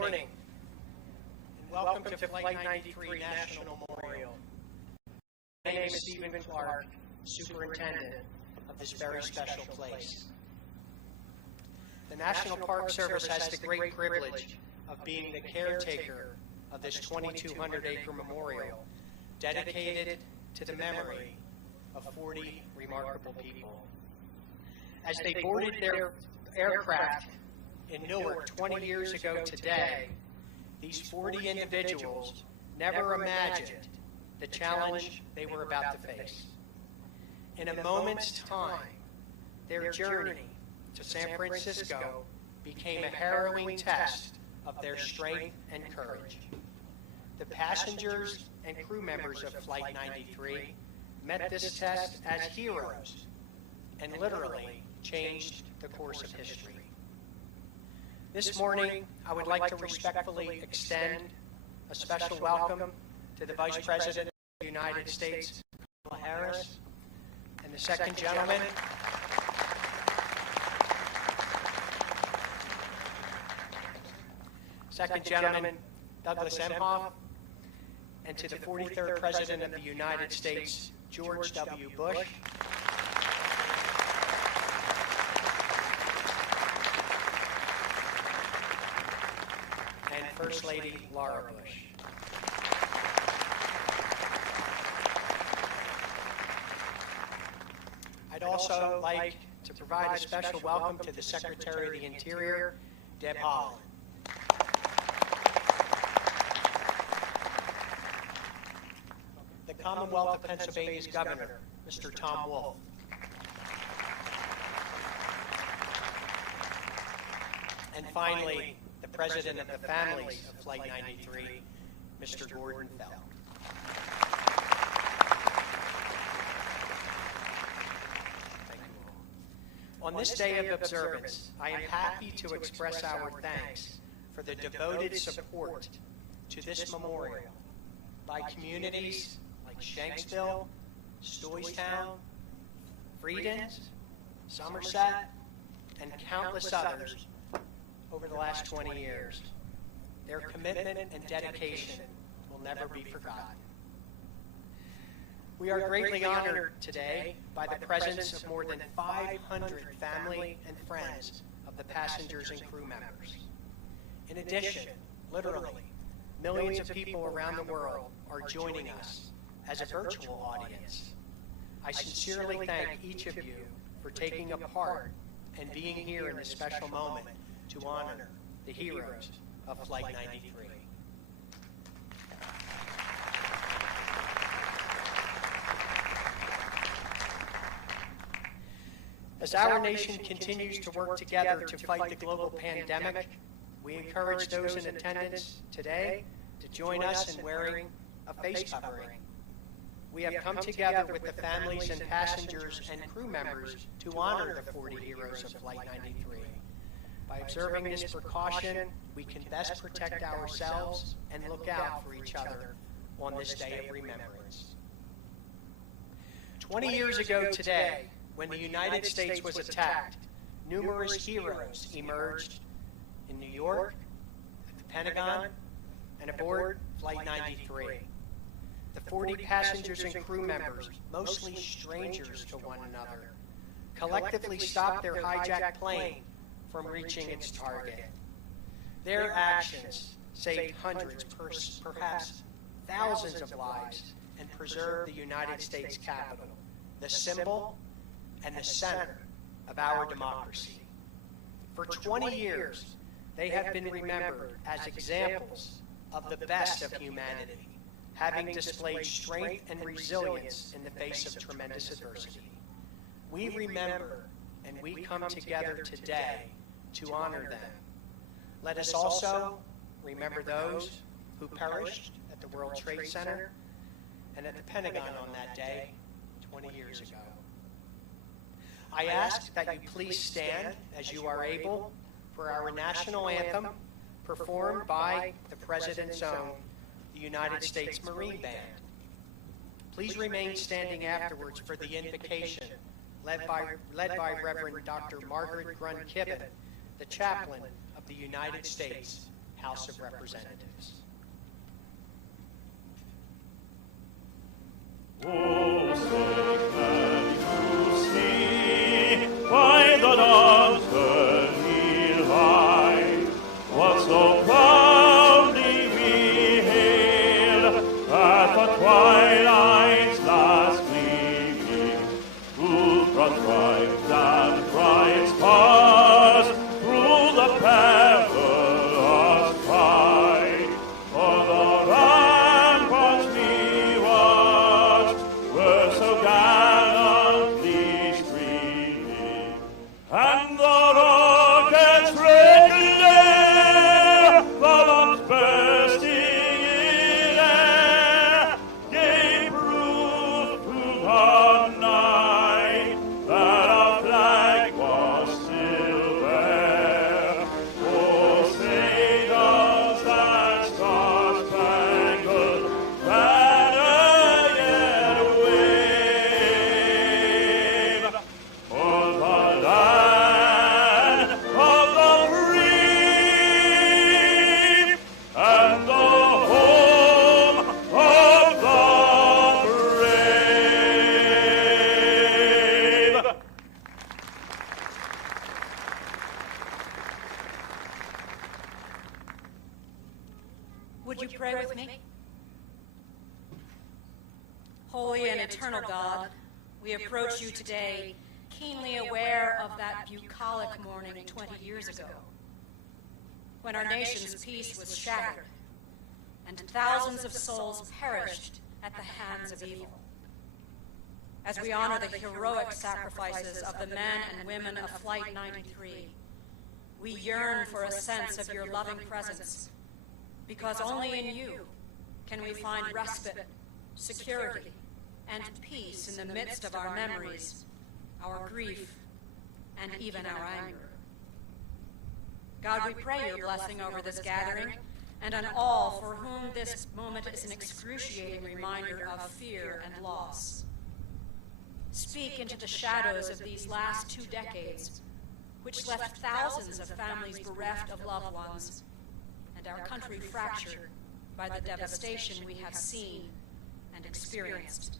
morning, and welcome to Flight 93 National Memorial. My name is Stephen Clark, Superintendent of this very special place. The National Park Service has the great privilege of being the caretaker of this 2,200-acre memorial dedicated to the memory of 40 remarkable people. As they boarded their aircraft in Newark 20 years ago today, these 40 individuals never imagined the challenge they were about to face. In a moment's time, their journey to San Francisco became a harrowing test of their strength and courage. The passengers and crew members of Flight 93 met this test as heroes and literally changed the course of history. This morning, I would like to respectfully extend a special welcome to the Vice President of the United States, Kamala Harris, and the Second Gentleman, Douglas Emhoff, and to the 43rd President of the United States, George W. Bush, and First Lady Laura Bush. I'd also like to provide a special welcome to the Secretary of the Interior, Deb Haaland. The Commonwealth of Pennsylvania's Governor, Mr. Tom Wolf. And finally, the President of the families of Flight 93, Mr. Gordon Feld. Thank you all. On this day of observance, I am happy to express our thanks for the devoted support to this memorial by communities like Shanksville, Stoystown, Friedens, Somerset, and countless others over the last 20 years. Their commitment and dedication will never be forgotten. We are greatly honored today by the presence of more than 500 family and friends of the passengers and crew members. In addition, literally, millions of people around the world are joining us as a virtual audience. I sincerely thank each of you for taking a part and being here in this special moment to honor the heroes of Flight 93. As our nation continues to work together to fight the global pandemic, we encourage those in attendance today to join us in wearing a face covering. We have come together with the families and passengers and crew members to honor the 40 heroes of Flight 93. By observing this precaution, we can best protect ourselves and look out for each other on this day of remembrance. 20 years ago today, when the United States was attacked, numerous heroes emerged in New York, at the Pentagon, and aboard Flight 93. The 40 passengers and crew members, mostly strangers to one another, collectively stopped their hijacked plane from reaching its target. Their actions saved hundreds, perhaps thousands of lives and preserved the United States Capitol, the symbol and the center of our democracy. For 20 years, they have been remembered as examples of the best of humanity, having displayed strength and resilience in the face of tremendous adversity. We remember and we come together today to honor them. Let us also remember those who perished at the World Trade Center and at the Pentagon on that day 20 years ago. I ask that you please stand as you are able for our national anthem performed by the President's own, the United States Marine Band. Please remain standing afterwards for the invocation led by Reverend Dr. Margaret Grun-Kibben, the chaplain of the United States House of Representatives. Oh, say can you see by the dawn's early light what so proudly we hailed at the twilight's last gleaming, who brought triumph and bright stars through the perilous fight. For the ramparts we watched were so gallantly streaming, and the rockets red glare, the bombs bursting in air, gave proof to the night that our flag was still there. Oh, say does that star-spangled banner yet wave o'er the land of the free and the home of the brave? Would you pray with me? Holy and eternal God, we approach you today keenly aware of that bucolic morning 20 years ago, when our nation's peace was shattered and thousands of souls perished at the hands of evil. As we honor the heroic sacrifices of the men and women of Flight 93, we yearn for a sense of your loving presence, because only in you can we find respite, security, and peace in the midst of our memories, our grief, and even our anger. God, we pray your blessing over this gathering and on all for whom this moment is an excruciating reminder of fear and loss. Speak into the shadows of these last 2 decades, which left thousands of families bereft of loved ones, and our country fractured by the devastation we have seen and experienced.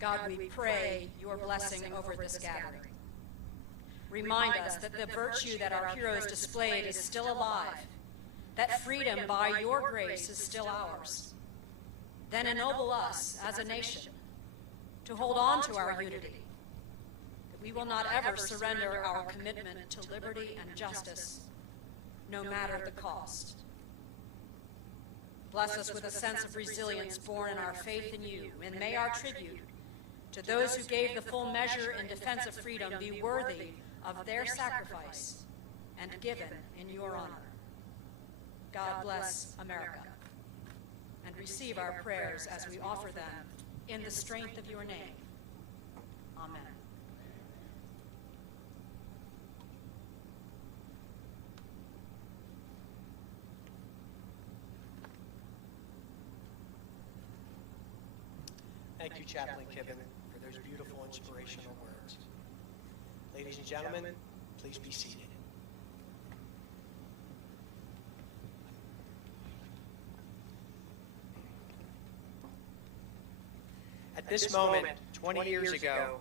God, we pray your blessing over this gathering. Remind us that the virtue that our heroes displayed is still alive, that freedom by your grace is still ours. Then ennoble us as a nation to hold on to our unity, that we will not ever surrender our commitment to liberty and justice, no matter the cost. Bless us with a sense of resilience born in our faith in you, and may our tribute to those who gave the full measure in defense of freedom be worthy of their sacrifice and given in your honor. God bless America, and receive our prayers as we offer them in the strength of your name. Amen. Thank you, Chaplain Kibben, for those beautiful, inspirational words. Ladies and gentlemen, please be seated. At this moment, 20 years ago,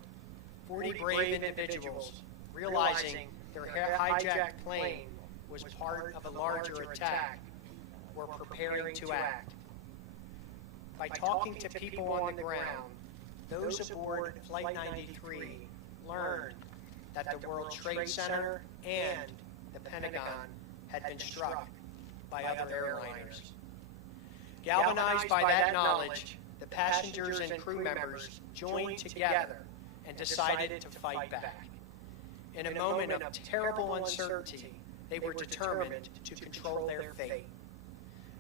40 brave individuals, realizing their hijacked plane was part of a larger attack, were preparing to act. By talking to people on the ground, those aboard Flight 93 learned that the World Trade Center and the Pentagon had been struck by other airliners. Galvanized by that knowledge, the passengers and crew members joined together and decided to fight back. In a moment of terrible uncertainty, they were determined to control their fate.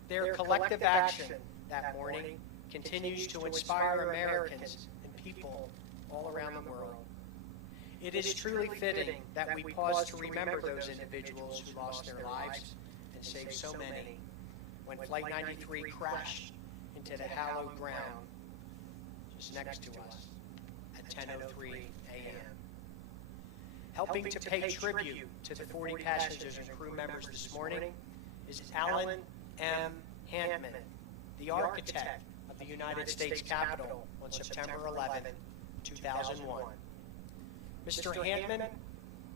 Their collective action that morning continues to inspire Americans and people all around the world. It is truly fitting that we pause to remember those individuals who lost their lives and saved so many when Flight 93 crashed into the hallowed ground just next to us at 10:03 a.m. Helping to pay tribute to the 40 passengers and crew members this morning is Alan M. Handman, the architect of the United States Capitol on September 11, 2001. Mr. Handman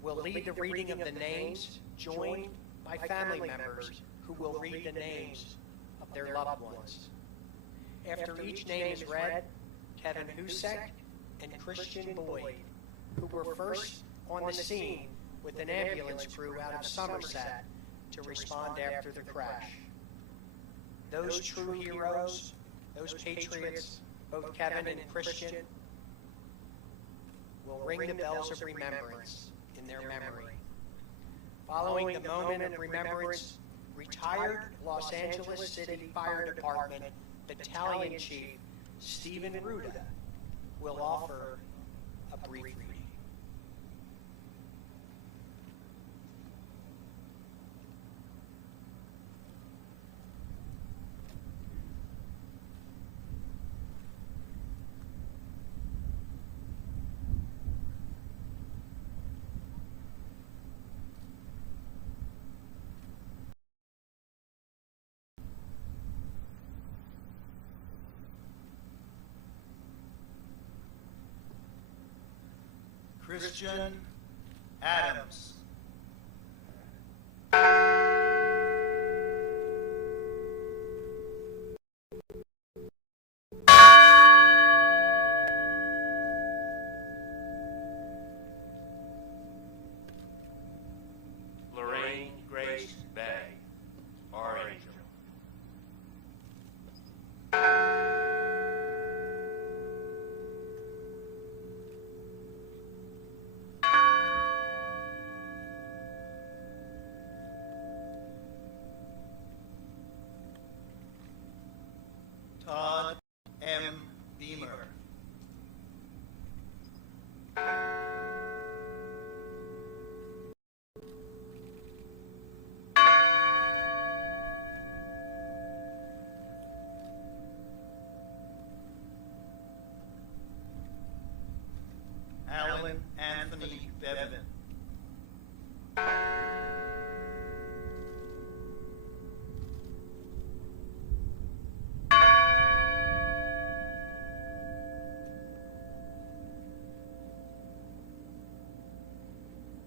will lead the reading of the names, joined by family members who will read the names of their loved ones. After each name is read, Kevin Husek and Christian Boyd, who were first on the scene with an ambulance crew out of Somerset to respond after the crash. Those true heroes, those patriots, both Kevin and Christian, will ring the bells of remembrance in their memory. Following the moment of remembrance, retired Los Angeles City Fire Department Battalion Chief Stephen Ruda will offer a brief reading. Christian Adams. Lorraine Grace Bay, our angel. Todd M. Beamer. Alan Anthony Bevan.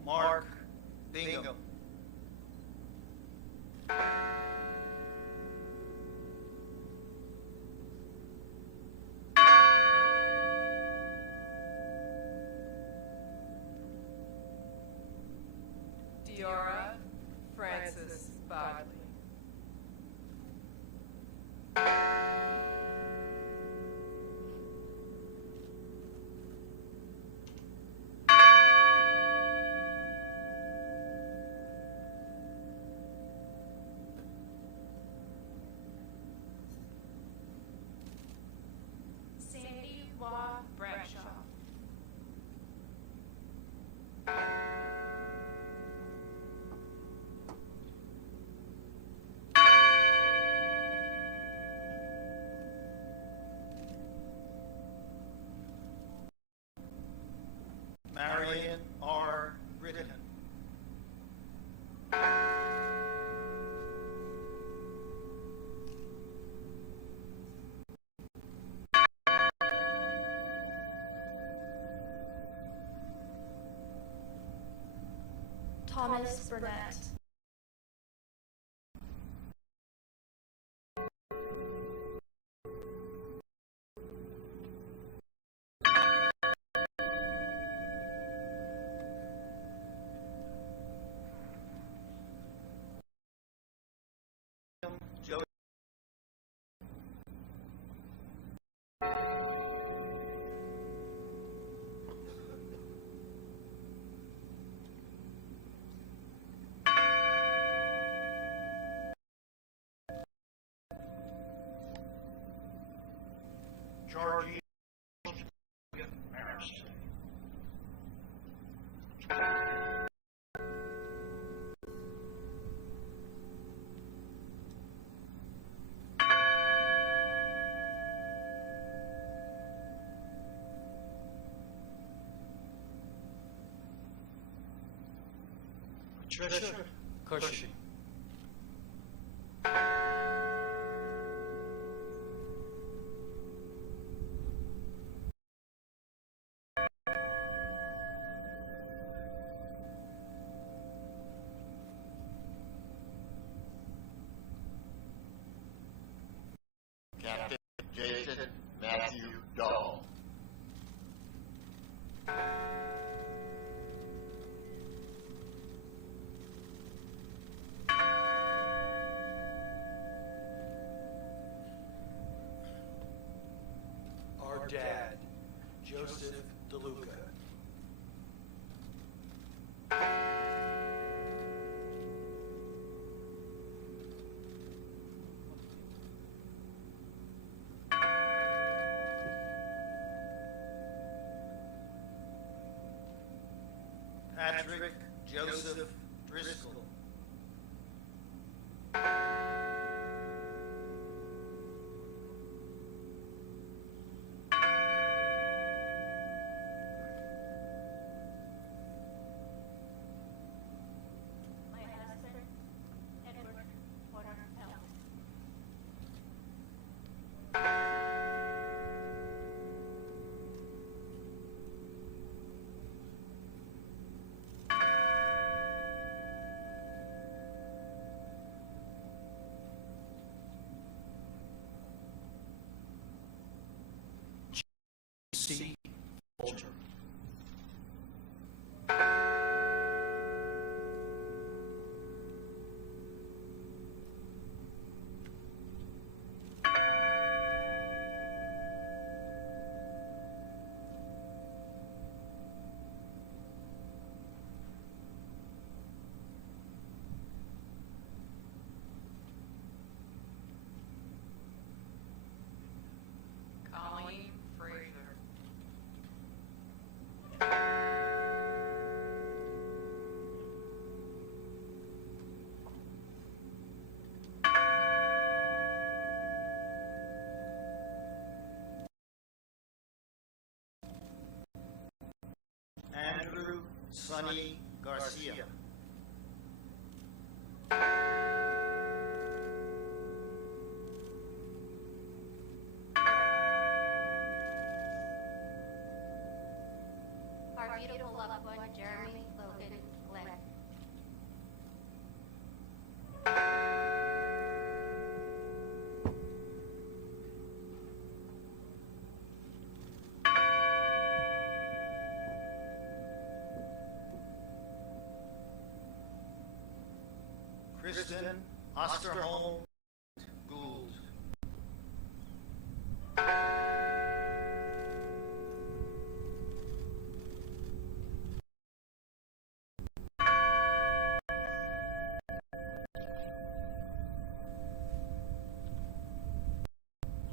Mark Bingham. Diora Francis Bodley. Sandy Law Bradshaw. Marion R. Ritton. Thomas Burnett. Joey. Georgie Maris. Patricia Cushing. Joseph DeLuca. Patrick Joseph Driscoll. My husband, Edward Porter Phelps. C. Folger. Colleen Fraser. Andrew Sonny Garcia. Our beautiful loved one, Jeremy Logan Glenn. Kristen Osterholm Gould.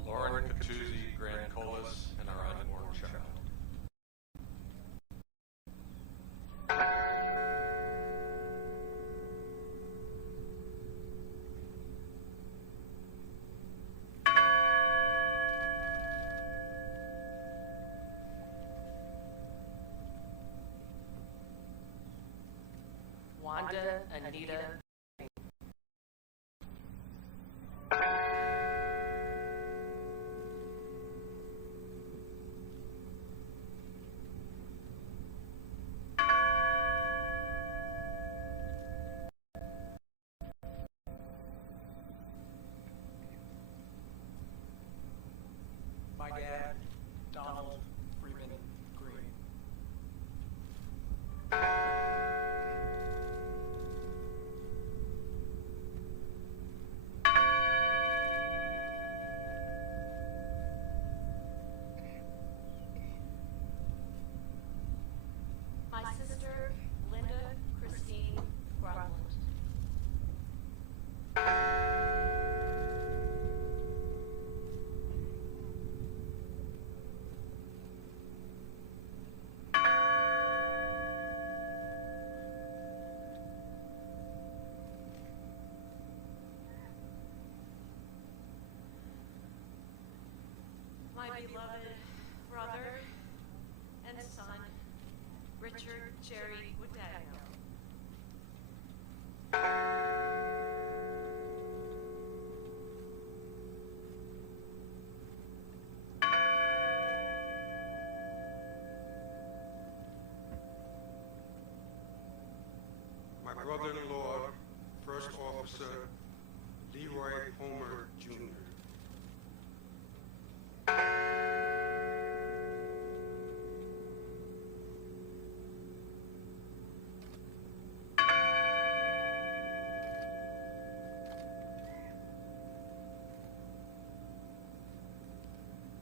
Lauren Catuzzi, Grand Colas, and our unborn child. Wanda Anita. My dad, Donald Freeman Green. My sister, Linda Christine Grunland. My beloved brother and son, Richard Jerry Woodagno. My brother-in-law, First Officer Leroy Homer, Jr.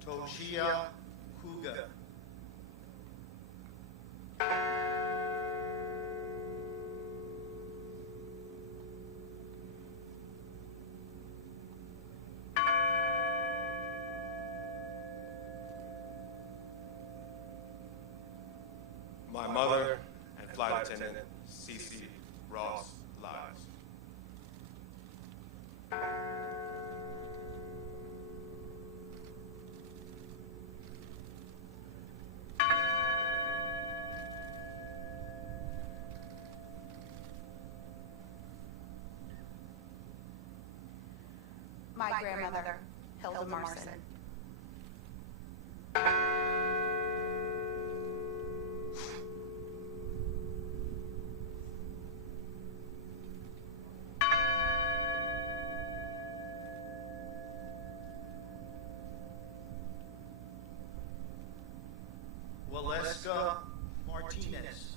Toshia Huga. my mother and Flight Attendant C.C. Ross lives. My grandmother, Hilda Marson. Waleska Martinez.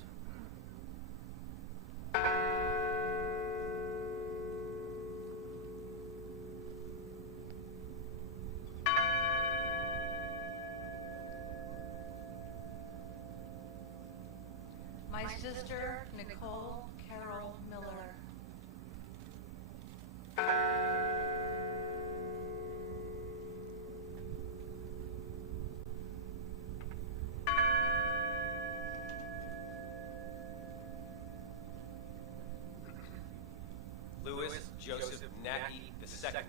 My sister, Nicole Carol Miller. Louis Joseph Nackey II.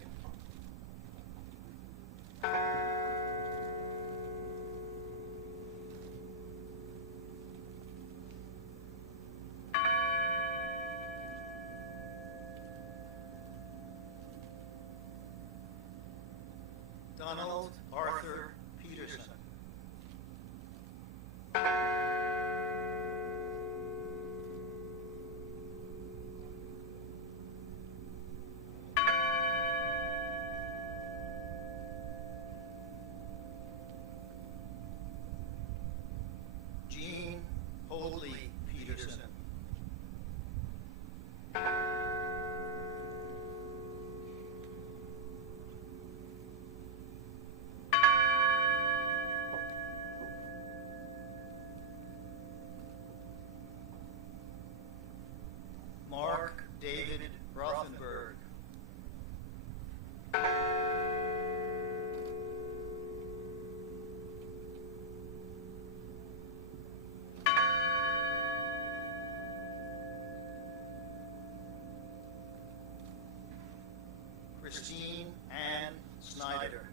Donald Arthur Peterson. Jean Hoadley Peterson. Mark David Rothenberg. Christine Ann Snyder.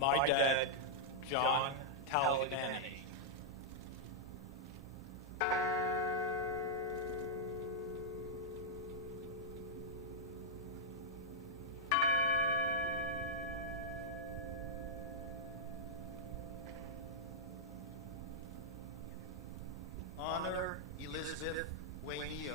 My dad, John Talibani. Honor Elizabeth Wayneo.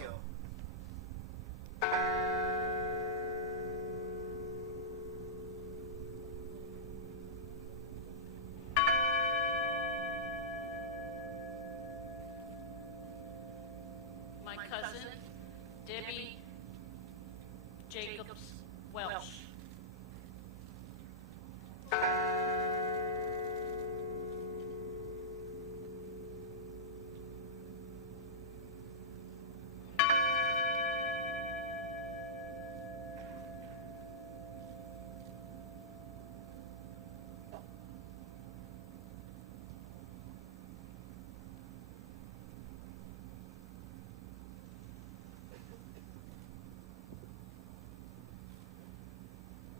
My cousin, Debbie Jacobs Welsh.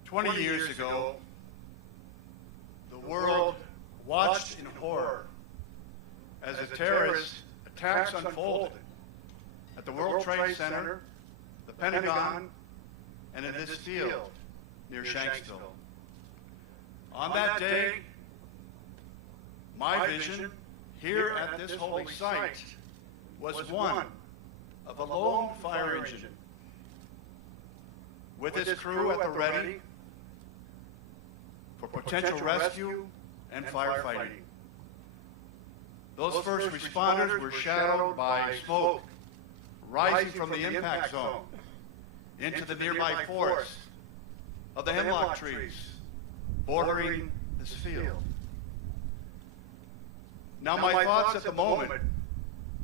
"20 years ago, the world watched in horror as the terrorist attacks unfolded at the World Trade Center, the Pentagon, and in this field near Shanksville. On that day, my vision here at this holy site was one of a lone fire engine with its crew at the ready for potential rescue and firefighting. Those first responders were shadowed by smoke rising from the impact zone into the nearby forest of the hemlock trees bordering this field. Now my thoughts at the moment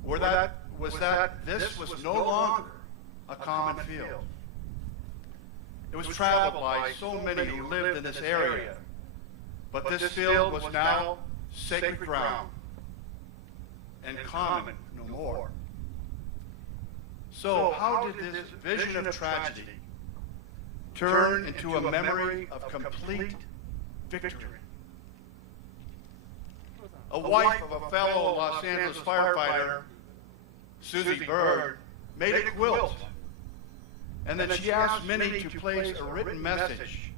was that this was no longer a common field. It was traveled by so many who lived in this area, but this field was now sacred ground and common no more. So how did this vision of tragedy turn into a memory of complete victory? A wife of a fellow Los Angeles firefighter, Susie Bird, made a quilt, and then she asked Minnie to place a written message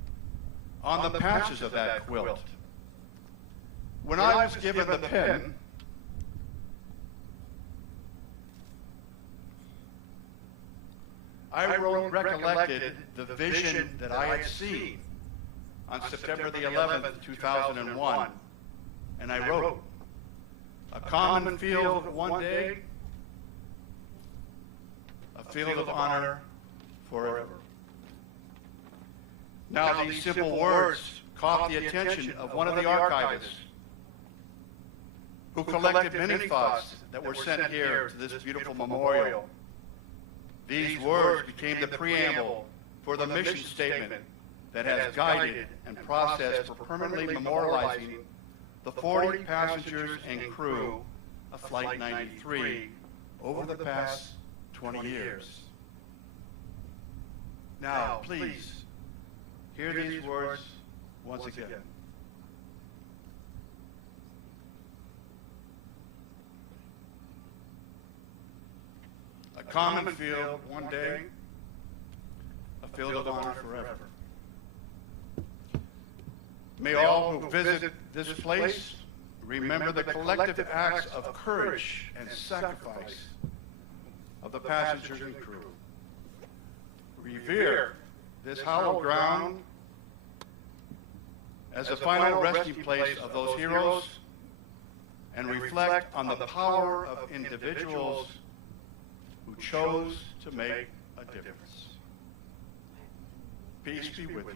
on the patches of that quilt. When I was given the pen, I recollected the vision that I had seen on September the 11th, 2001, and I wrote, "A common field one day, a field of honor forever." Now these simple words caught the attention of one of the archivists who collected many thoughts that were sent here to this beautiful memorial. These words became the preamble for the mission statement that has guided and processed for permanently memorializing the 40 passengers and crew of Flight 93 over the past 20 years. Now, please, hear these words once again. A common field one day, a field of honor forever. May all who visit this place remember the collective acts of courage and sacrifice of the passengers and crew. Revere this hallowed ground as a final resting place of those heroes, and reflect on the power of individuals who chose to make a difference. Peace be with you.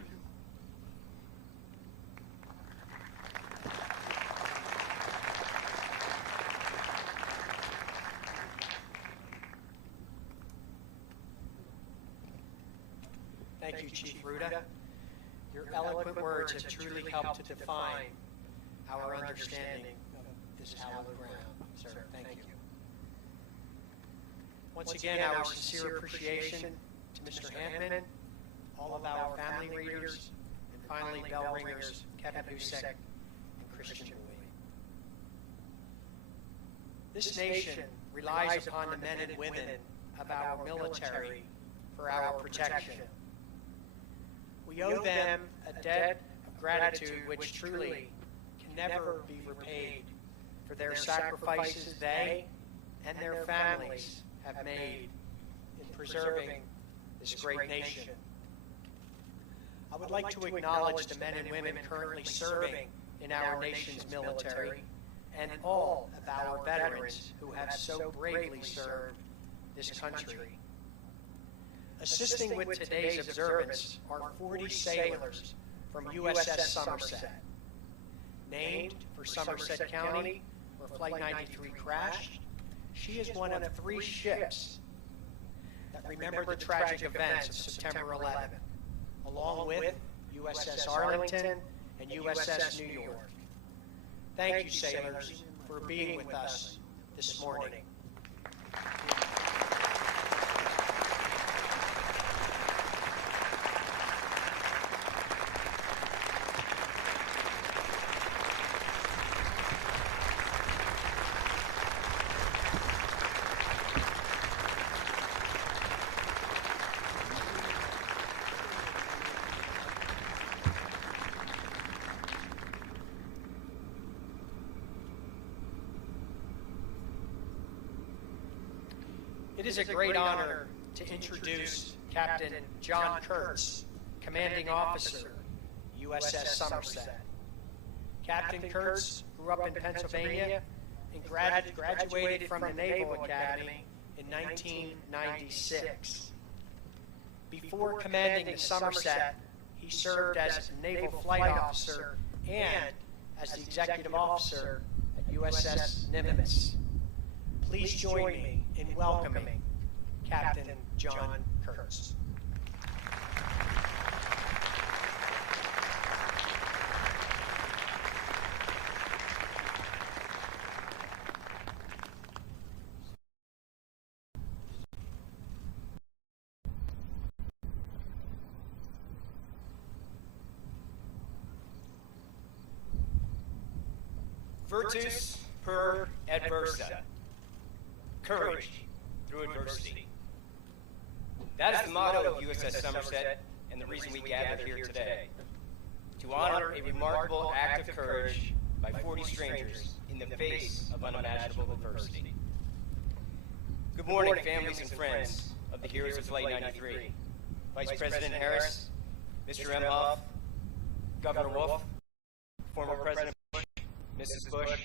Thank you, Chief Ruda. Your eloquent words have truly helped to define our understanding of this hallowed ground. Sir, thank you. Once again, our sincere appreciation to Mr. Hampman, all of our family readers, and finally bell ringers Kevin Husek and Christian Boyd. This nation relies upon the men and women of our military for our protection. We owe them a debt of gratitude which truly can never be repaid for their sacrifices they and their families have made in preserving this great nation. I would like to acknowledge the men and women currently serving in our nation's military and all of our veterans who have so bravely served this country. Assisting with today's observance are 40 sailors from USS Somerset. Named for Somerset County, where Flight 93 crashed, she is one of 3 ships that remember the tragic events of September 11, along with USS Arlington and USS New York. Thank you, sailors, for being with us this morning. It is a great honor to introduce Captain John Kurtz, Commanding Officer, USS Somerset. Captain Kurtz grew up in Pennsylvania and graduated from the Naval Academy in 1996. Before commanding the Somerset, he served as Naval Flight Officer and as the Executive Officer at USS Nimitz. please join me in welcoming Captain John Kurtz. Virtus per adversa. Courage through adversity. That is the motto of USS Somerset and the reason we gathered here today. To honor a remarkable act of courage by 40 strangers in the face of unimaginable adversity. Good morning, families and friends of the heroes of Flight 93. Vice President Harris, Mr. Emhoff, Governor Wolf, former President Bush, Mrs. Bush,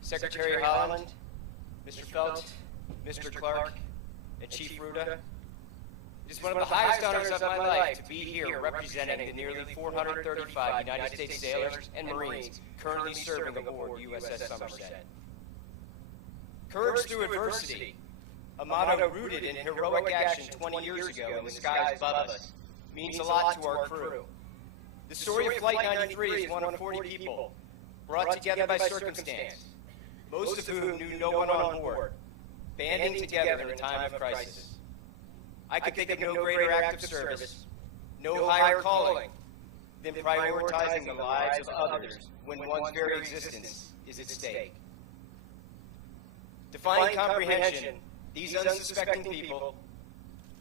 Secretary Holland, Mr. Felt, Mr. Clark, and Chief Ruda. It is one of the highest honors of my life to be here representing the nearly 435 United States sailors and Marines currently serving aboard USS Somerset. Courage through adversity, a motto rooted in heroic action 20 years ago in the skies above us, means a lot to our crew. The story of Flight 93 is one of 40 people brought together by circumstance, most of whom knew no one on board, banding together in a time of crisis. I could think of no greater act of service, no higher calling, than prioritizing the lives of others when one's very existence is at stake. Defying comprehension, these unsuspecting people,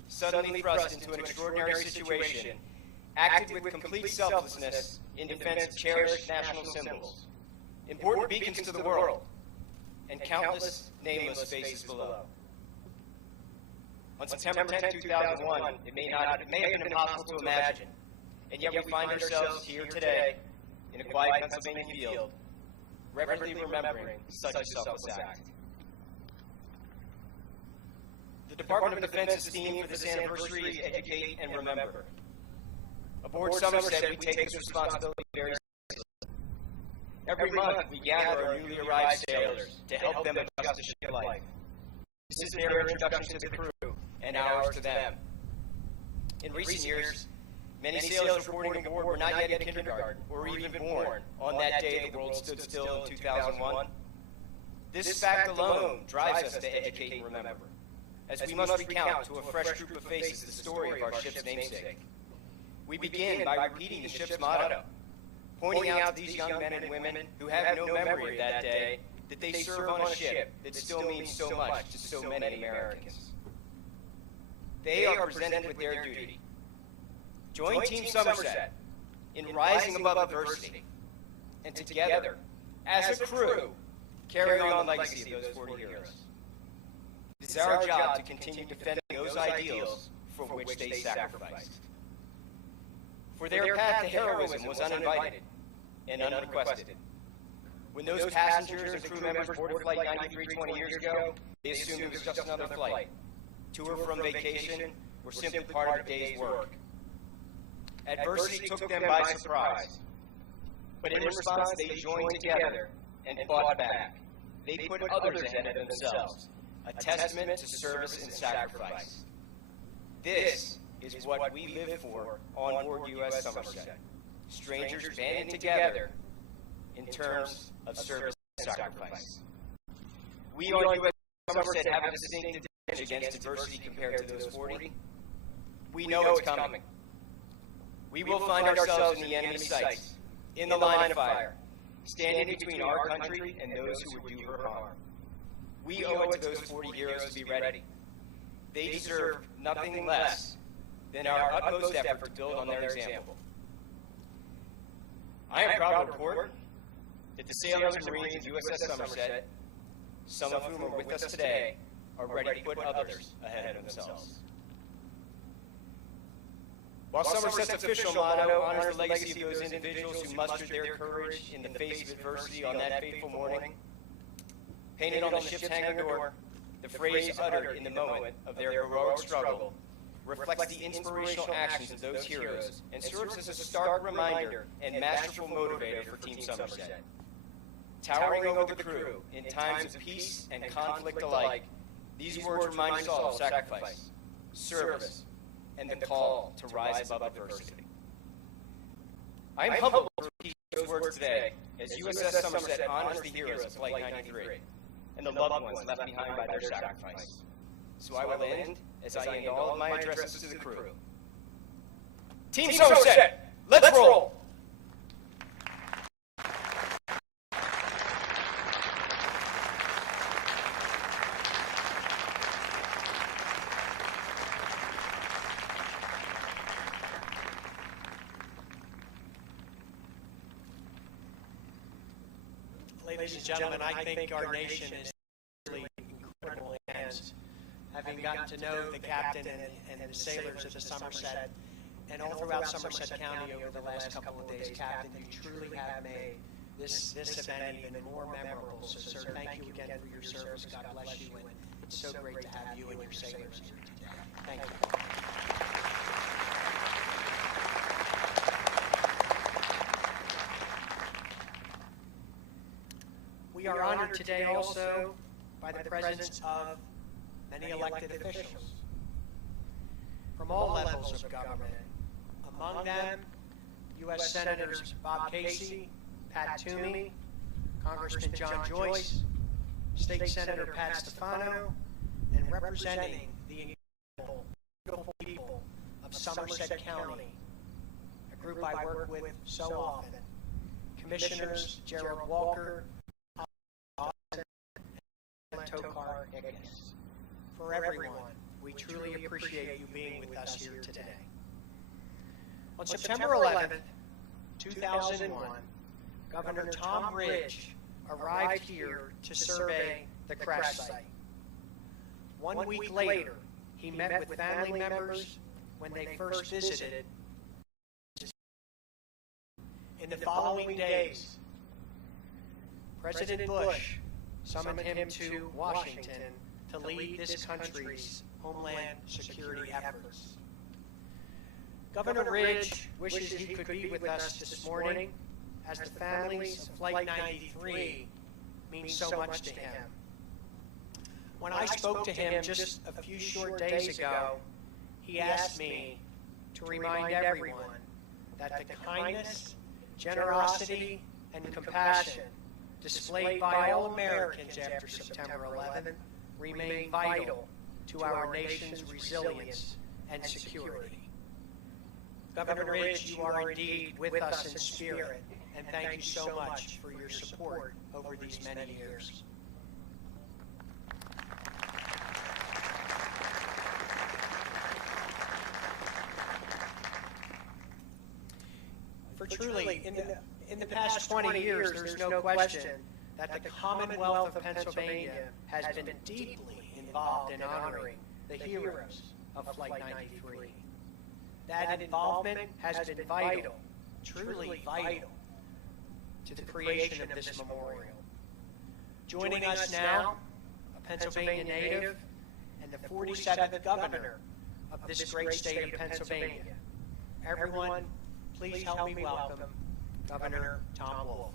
suddenly thrust into an extraordinary situation, acted with complete selflessness in defense of cherished national symbols, important beacons to the world, and countless nameless faces below. On September 10, 2001, it may have been impossible to imagine, and yet we find ourselves here today in a quiet Pennsylvania field, reverently remembering such a selfless act. The Department of Defense's theme for this anniversary is Educate and Remember. Aboard Somerset, we take this responsibility very seriously. Every month, we gather our newly arrived sailors to help them adjust to ship life. This is their introduction to the crew, and ours to them. In recent years, many sailors reporting aboard were not yet in kindergarten or even born on that day the world stood still in 2001. This fact alone drives us to educate and remember, as we must recount to a fresh group of faces the story of our ship's namesake. We begin by repeating the ship's motto, pointing out to these young men and women who have no memory of that day that they serve on a ship that still means so much to so many Americans. They are presented with their duty. Join Team Somerset in rising above adversity, and together, as a crew, carry on the legacy of those 40 heroes. It is our job to continue defending those ideals for which they sacrificed. For their path to heroism was uninvited and unrequested. When those passengers and crew members boarded Flight 93 20 years ago, they assumed it was just another flight, to or from vacation, or simply part of the day's work. Adversity took them by surprise, but in response they joined together and fought back. They put others ahead of themselves, a testament to service and sacrifice. This is what we live for on board U.S. Somerset, strangers banding together in terms of service and sacrifice. We on U.S. Somerset have a distinct advantage against adversity compared to those 40. We know it's coming. We will find ourselves in the enemy's sights, in the line of fire, standing between our country and those who would do her harm. We owe it to those 40 heroes to be ready. They deserve nothing less than our utmost effort to build on their example. I am proud to report that the sailors and Marines of USS Somerset, some of whom are with us today, are ready to put others ahead of themselves. While Somerset's official motto honors the legacy of those individuals who mustered their courage in the face of adversity on that fateful morning, painted on the ship's hangar door, the phrase uttered in the moment of their heroic struggle reflects the inspirational actions of those heroes and serves as a stark reminder and masterful motivator for Team Somerset. Towering over the crew in times of peace and conflict alike, these words remind us all of sacrifice, service, and the call to rise above adversity. I am humbled to repeat those words today as USS Somerset honors the heroes of Flight 93 and the loved ones left behind by their sacrifice. So I will end as I end all of my addresses to the crew. Team Somerset, let's roll! Ladies and gentlemen, I think our nation is really incredible hands. Having gotten to know the captain and the sailors of the Somerset, and all throughout Somerset County over the last couple of days, Captain, you truly have made this event even more memorable. So, sir, thank you again for your service. God bless you, and it's so great to have you and your sailors here today. Thank you. We are honored today also by the presence of many elected officials from all levels of government. Among them, U.S. Senators Bob Casey, Pat Toomey, Congressman John Joyce, State Senator Pat Stefano, and representing the beautiful people of Somerset County, a group I work with so often, Commissioners Gerald Walker, Tokar Higgins. For everyone, we truly appreciate you being with us here today. On September 11th, 2001, Governor Tom Ridge arrived here to survey the crash site. 1 week later, he met with family members when they first visited. In the following days, President Bush summoned him to Washington to lead this country's homeland security efforts. Governor Ridge wishes he could be with us this morning, as the families of Flight 93 mean so much to him. When I spoke to him just a few short days ago, he asked me to remind everyone that the kindness, generosity, and compassion displayed by all Americans after September 11th remain vital to our nation's resilience and security. Governor Ridge, you are indeed with us in spirit, and thank you so much for your support over these many years. For truly, in the past 20 years, there's no question that the Commonwealth of Pennsylvania has been deeply involved in honoring the heroes of Flight 93. That involvement has been vital, truly vital, to the creation of this memorial. Joining us now, a Pennsylvania native and the 47th governor of this great state of Pennsylvania. Everyone, please help me welcome Governor Tom Wolf.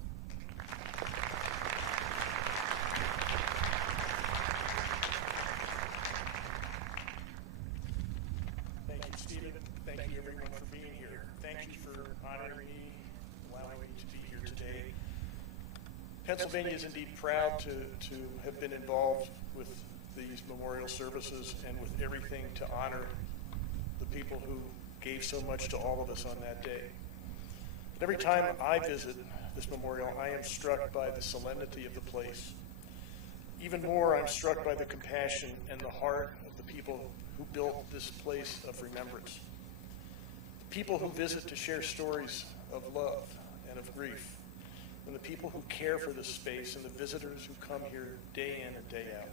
Thank you, Stephen. Thank you, everyone, for being here. Thank you for honoring me, allowing me to be here today. Pennsylvania is indeed proud to have been involved with these memorial services and with everything to honor the people who gave so much to all of us on that day. But every time I visit this memorial, I am struck by the solemnity of the place. Even more, I'm struck by the compassion and the heart of the people who built this place of remembrance. The people who visit to share stories of love and of grief, and the people who care for this space and the visitors who come here day in and day out.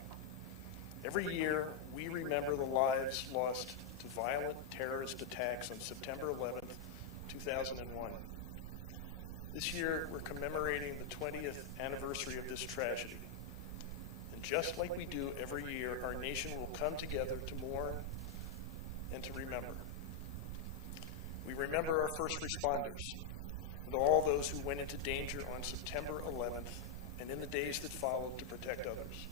Every year, we remember the lives lost to violent terrorist attacks on September 11th, 2001. This year, we're commemorating the 20th anniversary of this tragedy. And just like we do every year, our nation will come together to mourn and to remember. We remember our first responders and all those who went into danger on September 11th and in the days that followed to protect others.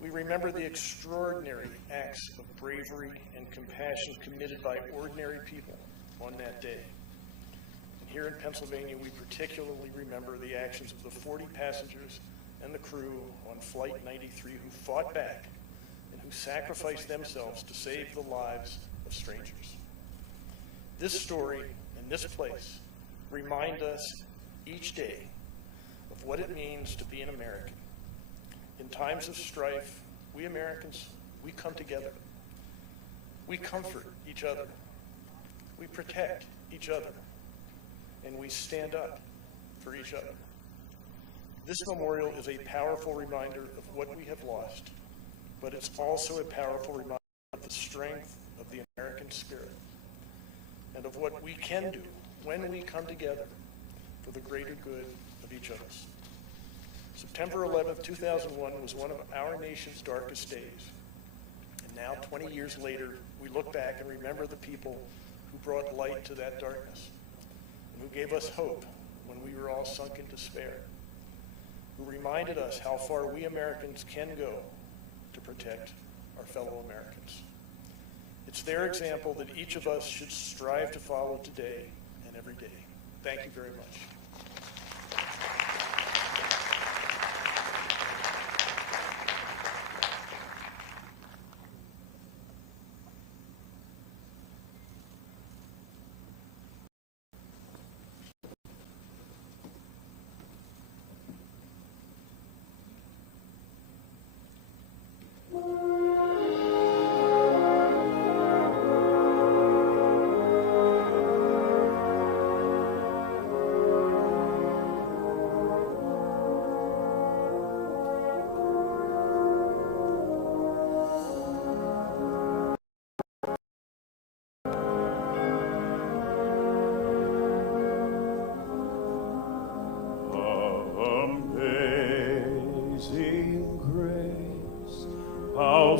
We remember the extraordinary acts of bravery and compassion committed by ordinary people on that day. And here in Pennsylvania, we particularly remember the actions of the 40 passengers and the crew on Flight 93 who fought back and who sacrificed themselves to save the lives of strangers. This story and this place remind us each day of what it means to be an American. In times of strife, we Americans, we come together. We comfort each other. We protect each other. And we stand up for each other. This memorial is a powerful reminder of what we have lost, but it's also a powerful reminder of the strength of the American spirit and of what we can do when we come together for the greater good of each of us. September 11th, 2001 was one of our nation's darkest days. And now, 20 years later, we look back and remember the people who brought light to that darkness and who gave us hope when we were all sunk in despair, who reminded us how far we Americans can go to protect our fellow Americans. It's their example that each of us should strive to follow today and every day. Thank you very much.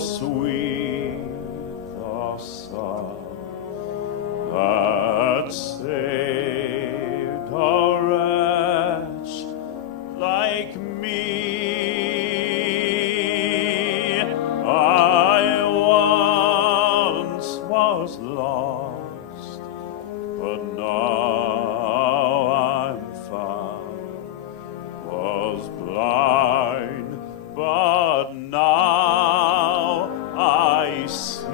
Sweet the sound that saved a wretch like me. I once was lost, but now I'm found. Was blind, but now I see.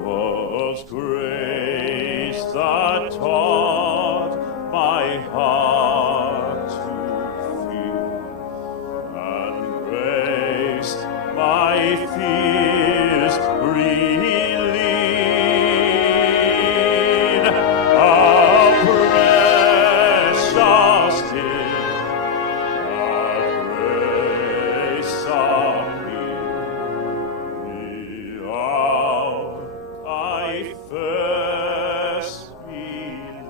Was grace that taught my heart to feel, and grace my fears relieved. How precious did that grace appear, the hour I first believed.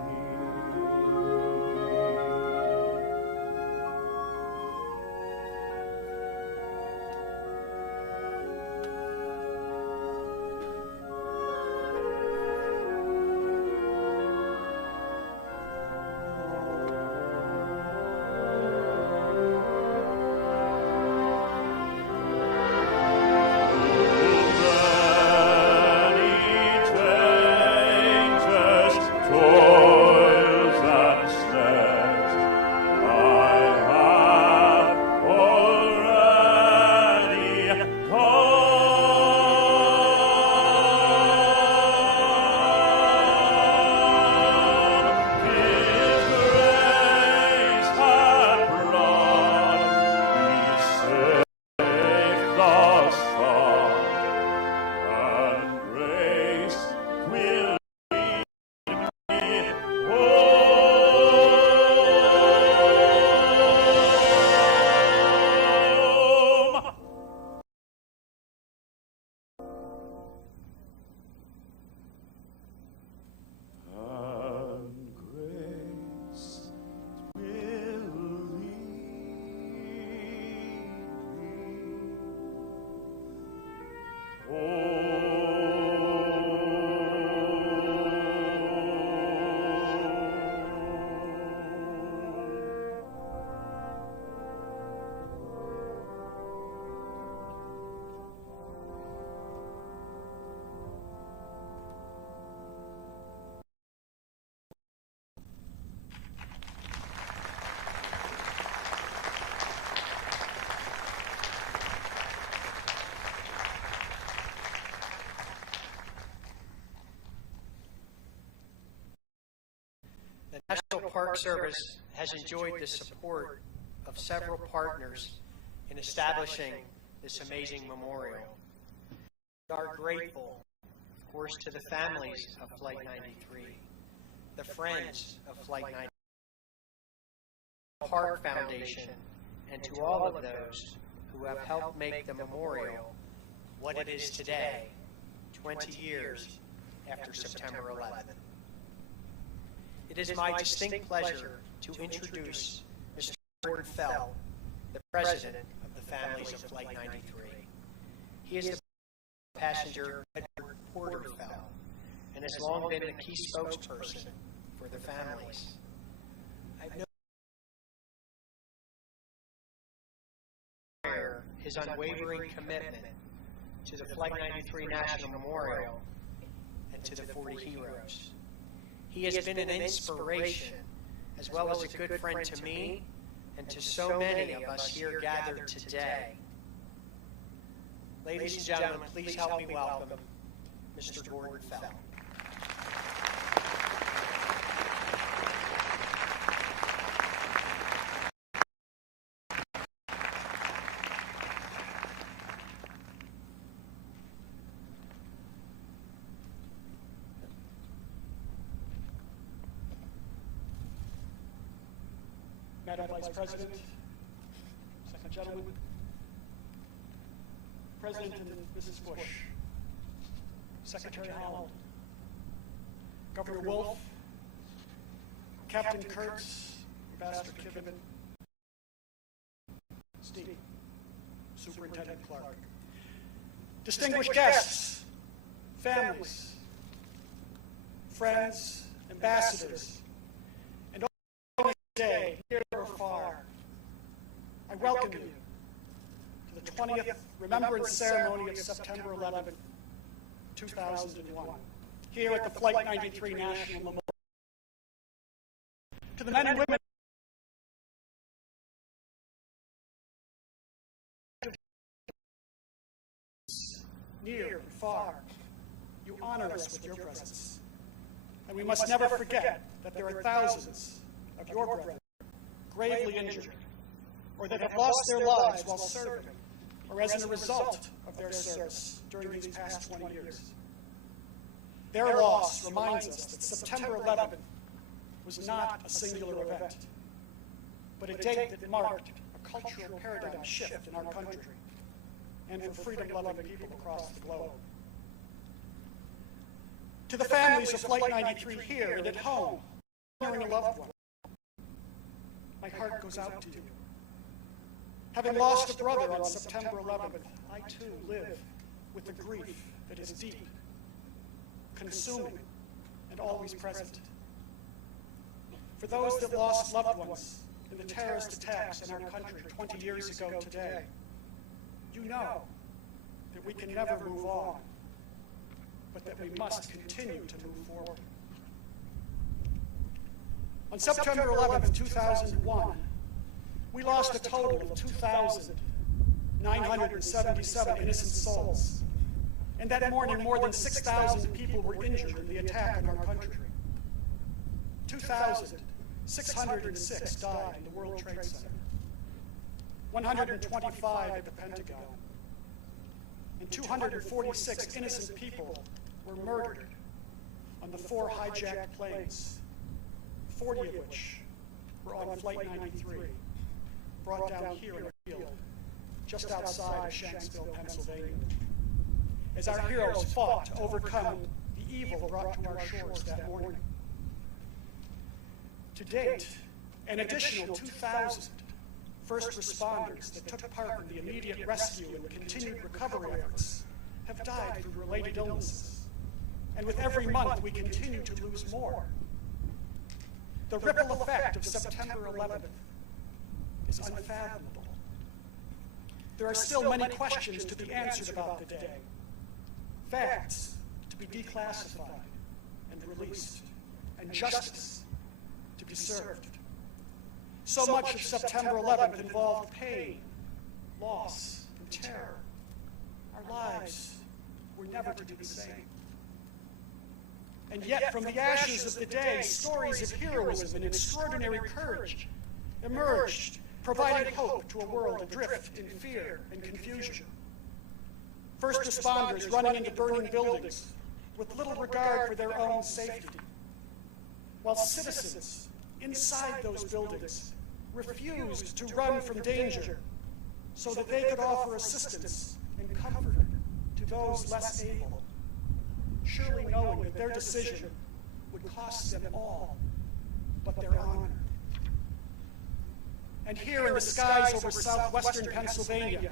Park Service has enjoyed the support of several partners in establishing this amazing memorial. We are grateful, of course, to the families of Flight 93, the friends of Flight 93, the Park Foundation, and to all of those who have helped make the memorial what it is today, 20 years after September 11th. It is my distinct pleasure to introduce Mr. Gordon Fell, the President of the families of Flight 93. He is the passenger Edward Porter Fell and has long been a key spokesperson for the families. I've known his unwavering commitment to the Flight 93 National Memorial and to the 40 heroes. He has been an inspiration as well as a good friend to me and to so many of us here gathered today. Ladies and gentlemen, please help me welcome Mr. Gordon Fell. Madam Vice President, Second Gentleman, President and Mrs. Bush, Secretary Holland, Governor Wolf, Captain Kurtz, Ambassador Kibben, Steve, Superintendent Clark, distinguished guests, families, friends, ambassadors, and all today, near or far, I welcome you to the 20th Remembrance Ceremony of September 11, 2001, here at the Flight 93 National Memorial. To the men and women near and far, you honor us with your presence. And we must never forget that there are thousands of your brethren gravely injured, or that have lost their lives while serving, or as a result of their service during these past 20 years. Their loss reminds us that September 11th was not a singular event, but a date that marked a cultural paradigm shift in our country and for freedom-loving people across the globe. To the families of Flight 93 here and at home, honoring a loved one, my heart goes out to you. Having lost a brother on September 11th, I too live with the grief that is deep, consuming, and always present. For those that lost loved ones in the terrorist attacks in our country 20 years ago today, you know that we can never move on, but that we must continue to move forward. On September 11th, 2001, we lost a total of 2,977 innocent souls. And that morning, more than 6,000 people were injured in the attack on our country. 2,606 died in the World Trade Center, 125 at the Pentagon, and 246 innocent people were murdered on the 4 hijacked planes, 40 of which were on Flight 93, brought down here in a field just outside of Shanksville, Pennsylvania, as our heroes fought to overcome the evil brought to our shores that morning. To date, an additional 2,000 first responders that took part in the immediate rescue and continued recovery efforts have died from related illnesses. And with every month, we continue to lose more. The ripple effect of September 11th is unfathomable. There are still many questions to be answered about the day, facts to be declassified and released, and justice to be served. So much of September 11th involved pain, loss, and terror. Our lives were never to be the same. And yet, from the ashes of the day, stories of heroism and extraordinary courage emerged, providing hope to a world adrift in fear and confusion. First responders running into burning buildings with little regard for their own safety, while citizens inside those buildings refused to run from danger so that they could offer assistance and comfort to those less able, surely knowing that their decision would cost them all but their honor. And here in the skies over southwestern Pennsylvania,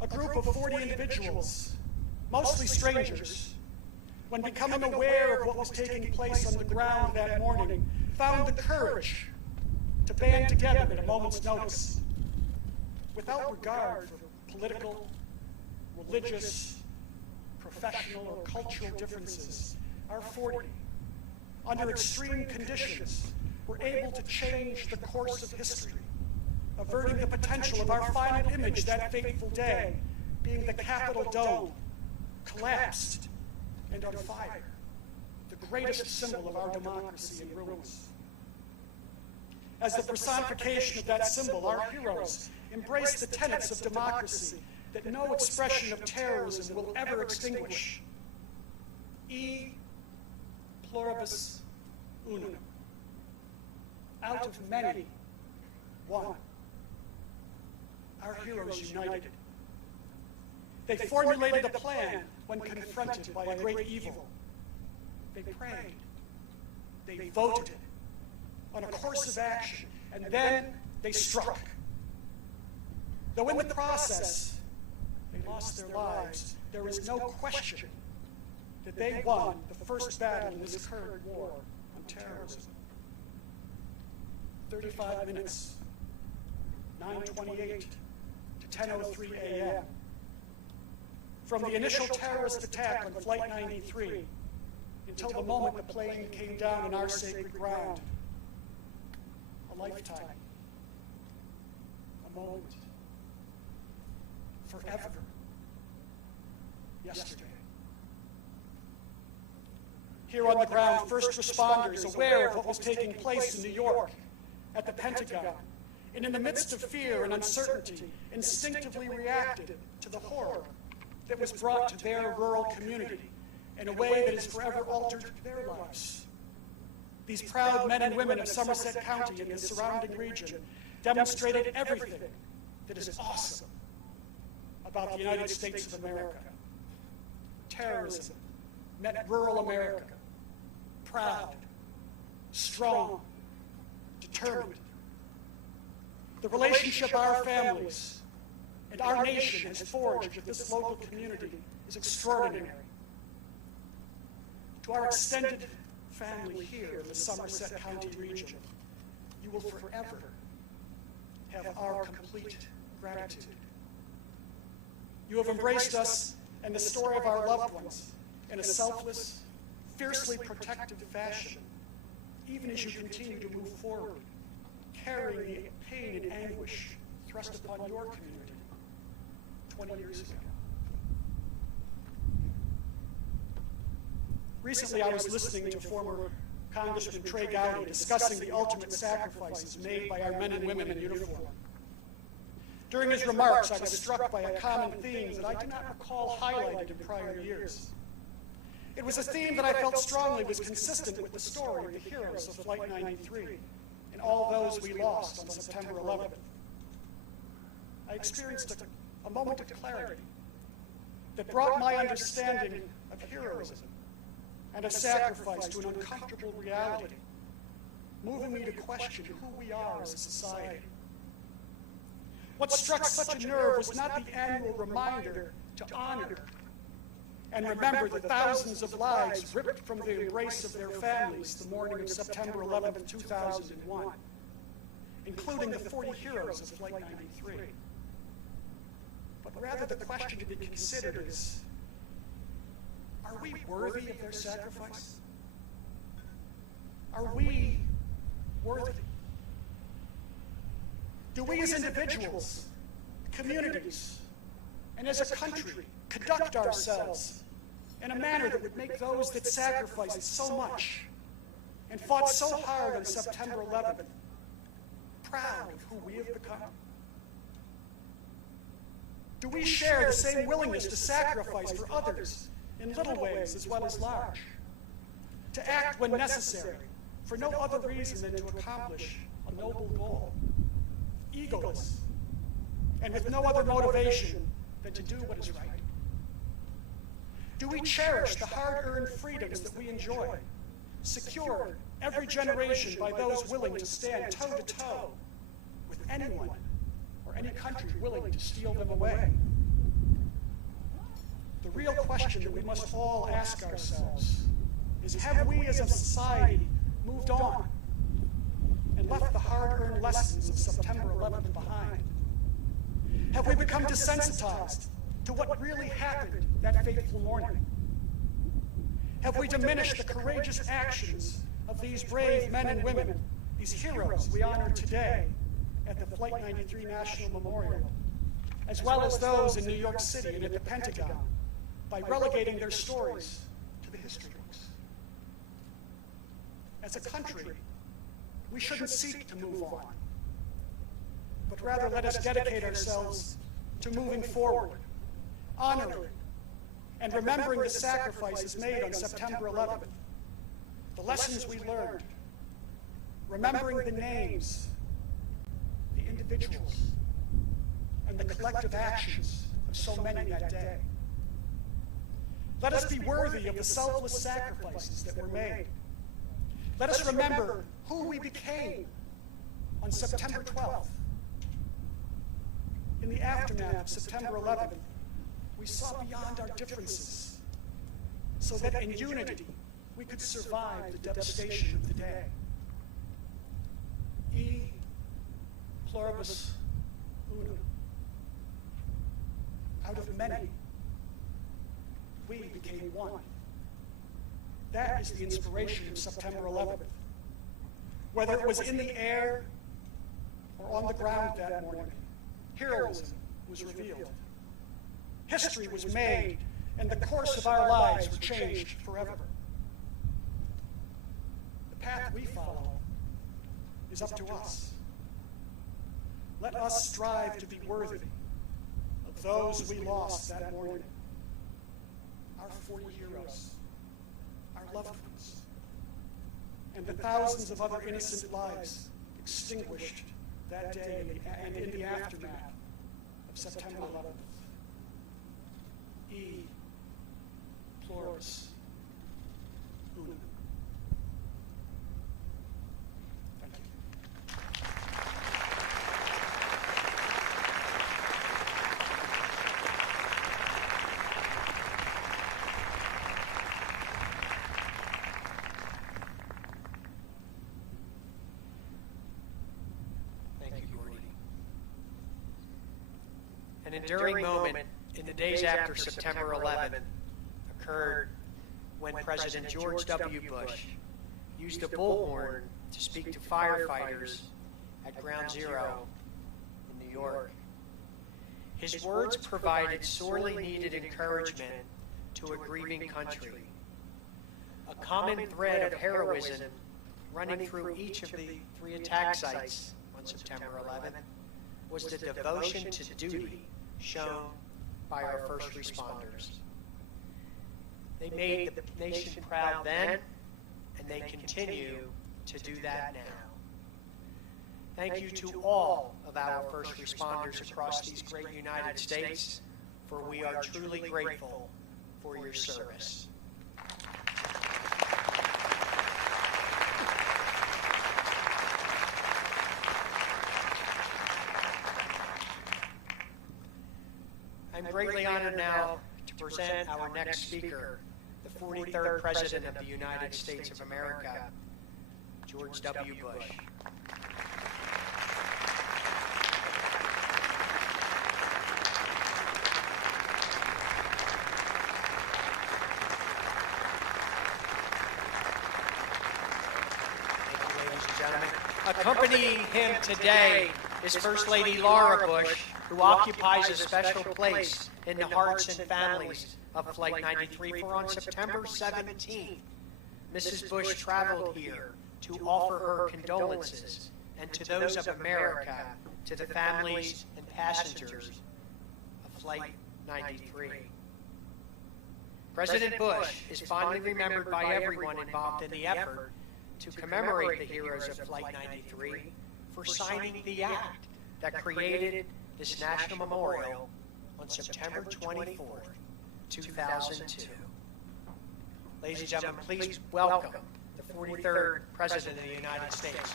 a group of 40 individuals, mostly strangers, when becoming aware of what was taking place on the ground that morning, found the courage to band together at a moment's notice, without regard for political, religious, professional, or cultural differences. Our 40, under extreme conditions, were able to change the course of history, averting the potential of our final image that fateful day, being the Capitol dome, collapsed and on fire, the greatest symbol of our democracy in ruins. As the personification of that symbol, our heroes embraced the tenets of democracy that no expression of terrorism will ever extinguish. E pluribus unum. Out of many, one. Our heroes united. They formulated a plan when confronted by a great evil. They prayed. They voted on a course of action, and then they struck. Though in the process, they lost their lives, there is no question that they won the first battle in this current war on terrorism. 35 minutes, 9:28 to 10:03 a.m. From the initial terrorist attack on Flight 93 until the moment the plane came down on our sacred ground. A lifetime. A moment. Forever. Yesterday. Here on the ground, first responders, aware of what was taking place in New York, at the Pentagon, and in the midst of fear and uncertainty, instinctively reacted to the horror that was brought to their rural community in a way that has forever altered their lives. These proud men and women of Somerset County and the surrounding region demonstrated everything that is awesome about the United States of America. Terrorism met rural America, proud, strong, determined. The relationship our families and our nation has forged with this local community is extraordinary. To our extended family here in the Somerset County region, you will forever have our complete gratitude. You have embraced us and the story of our loved ones in a selfless, fiercely protective fashion, even as you continue to move forward, carrying the pain and anguish thrust upon your community 20 years ago. Recently, I was listening to former Congressman Trey Gowdy discussing the ultimate sacrifices made by our men and women in uniform. During his remarks, I was struck by a common theme that I do not recall highlighted in prior years. It was a theme that I felt strongly was consistent with the story of the heroes of Flight 93 and all those we lost on September 11th. I experienced a moment of clarity that brought my understanding of heroism and of sacrifice to an uncomfortable reality, moving me to question who we are as a society. What struck such a nerve was not the annual reminder to honor and remember the thousands of lives ripped from the embrace of their families the morning of September 11th, 2001, including the 40 heroes of Flight 93. But rather the question to be considered is, are we worthy of their sacrifice? Are we worthy? Do we as individuals, communities, and as a country conduct ourselves in a manner that would make those that sacrificed so much and fought so hard on September 11th proud of who we have become? Do we share the same willingness to sacrifice for others in little ways as well as large? To act when necessary for no other reason than to accomplish a noble goal, egoless, and with no other motivation than to do what is right? Do we cherish the hard-earned freedoms that we enjoy, secured every generation by those willing to stand toe-to-toe with anyone or any country willing to steal them away? The real question that we must all ask ourselves is, have we as a society moved on and left the hard-earned lessons of September 11th behind? Have we become desensitized to what really happened that fateful morning? Have we diminished the courageous actions of these brave men and women, these heroes we honor today at the Flight 93 National Memorial, as well as those in New York City and at the Pentagon, by relegating their stories to the history books? As a country, we shouldn't seek to move on, but rather let us dedicate ourselves to moving forward, honoring and remembering the sacrifices made on September 11th, the lessons we learned, remembering the names, the individuals, and the collective actions of so many that day. Let us be worthy of the selfless sacrifices that were made. Let us remember who we became on September 12th. In the aftermath of September 11th, we saw beyond our differences so that in unity we could survive the devastation of the day. E pluribus unum. Out of many, we became one. That is the inspiration of September 11th. Whether it was in the air or on the ground that morning, heroism was revealed. History was made, and the course of our lives were changed forever. The path we follow is up to us. Let us strive to be worthy of those we lost that morning, our 40 heroes, our loved ones, and the thousands of other innocent lives extinguished that day and in the aftermath of September 11th. E pluribus unum. Thank you. Thank you, Gordy. An enduring moment in the days after September 11th occurred when President George W. Bush used a bullhorn to speak to firefighters at Ground Zero in New York. His words provided sorely needed encouragement to a grieving country. A common thread of heroism running through each of the 3 attack sites on September 11th was the devotion to duty shown by our first responders. They made the nation proud then, and they continue to do that now. Thank you to all of our first responders across these great United States, for we are truly grateful for your service. I'm greatly honored now to present our next speaker, the 43rd President of the United States of America, George W. Bush. Thank you, ladies and gentlemen. Accompanying him today is First Lady Laura Bush, who occupies a special place in the hearts and families of Flight 93, for on September 17th, Mrs. Bush traveled here to offer her condolences and to those of America to the families and passengers of Flight 93. President Bush is fondly remembered by everyone involved in the effort to commemorate the heroes of Flight 93 for signing the act that created this national memorial on September 24th, 2002. Ladies and gentlemen, please welcome the 43rd President of the United States.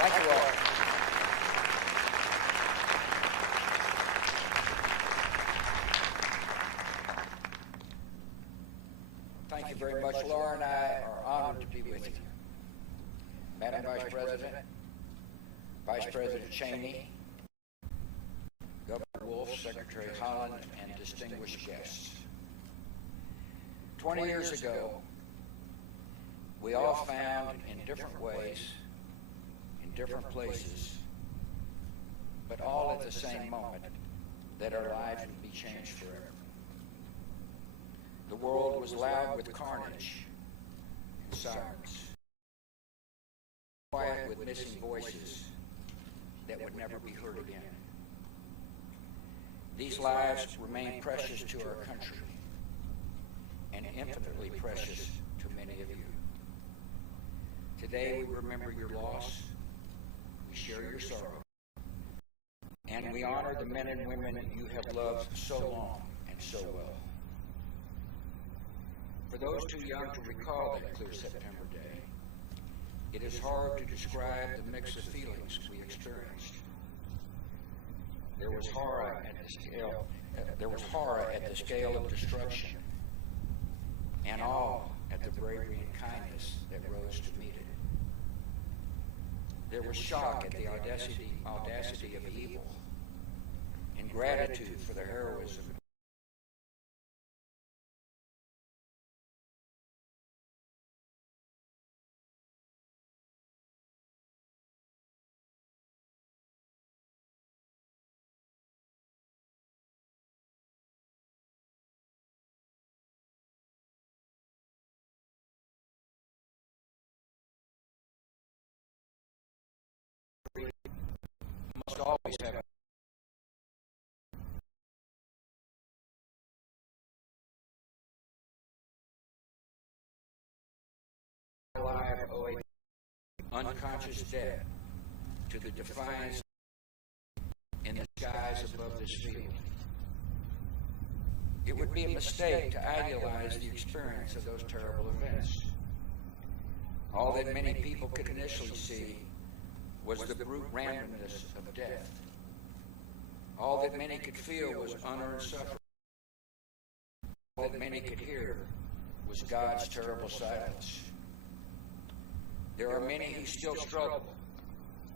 Thank you all. Thank you very much. Laura and I are honored to be with you. Madam Vice President, Vice President Cheney, Governor Wolf, Secretary Holland, and distinguished guests. 20 years ago, we all found in different ways, in different places, but all at the same moment, that our lives would be changed forever. The world was loud with carnage and sirens, quiet with missing voices that would never be heard again. These lives remain precious to our country and infinitely precious to many of you. Today we remember your loss, we share your sorrow, and we honor the men and women you have loved so long and so well. For those too young to recall that clear September day, it is hard to describe the mix of feelings we experienced. There was horror at the scale of destruction, and awe at the bravery and kindness that rose to meet it. There was shock at the audacity of evil, and gratitude for the heroism must always have a alive owe an unconscious debt to the defiance in the skies above this field. It would be a mistake to idealize the experience of those terrible events. All that many people could initially see was the brute randomness of death. All that many could feel was unearned suffering. All that many could hear was God's terrible silence. There are many who still struggle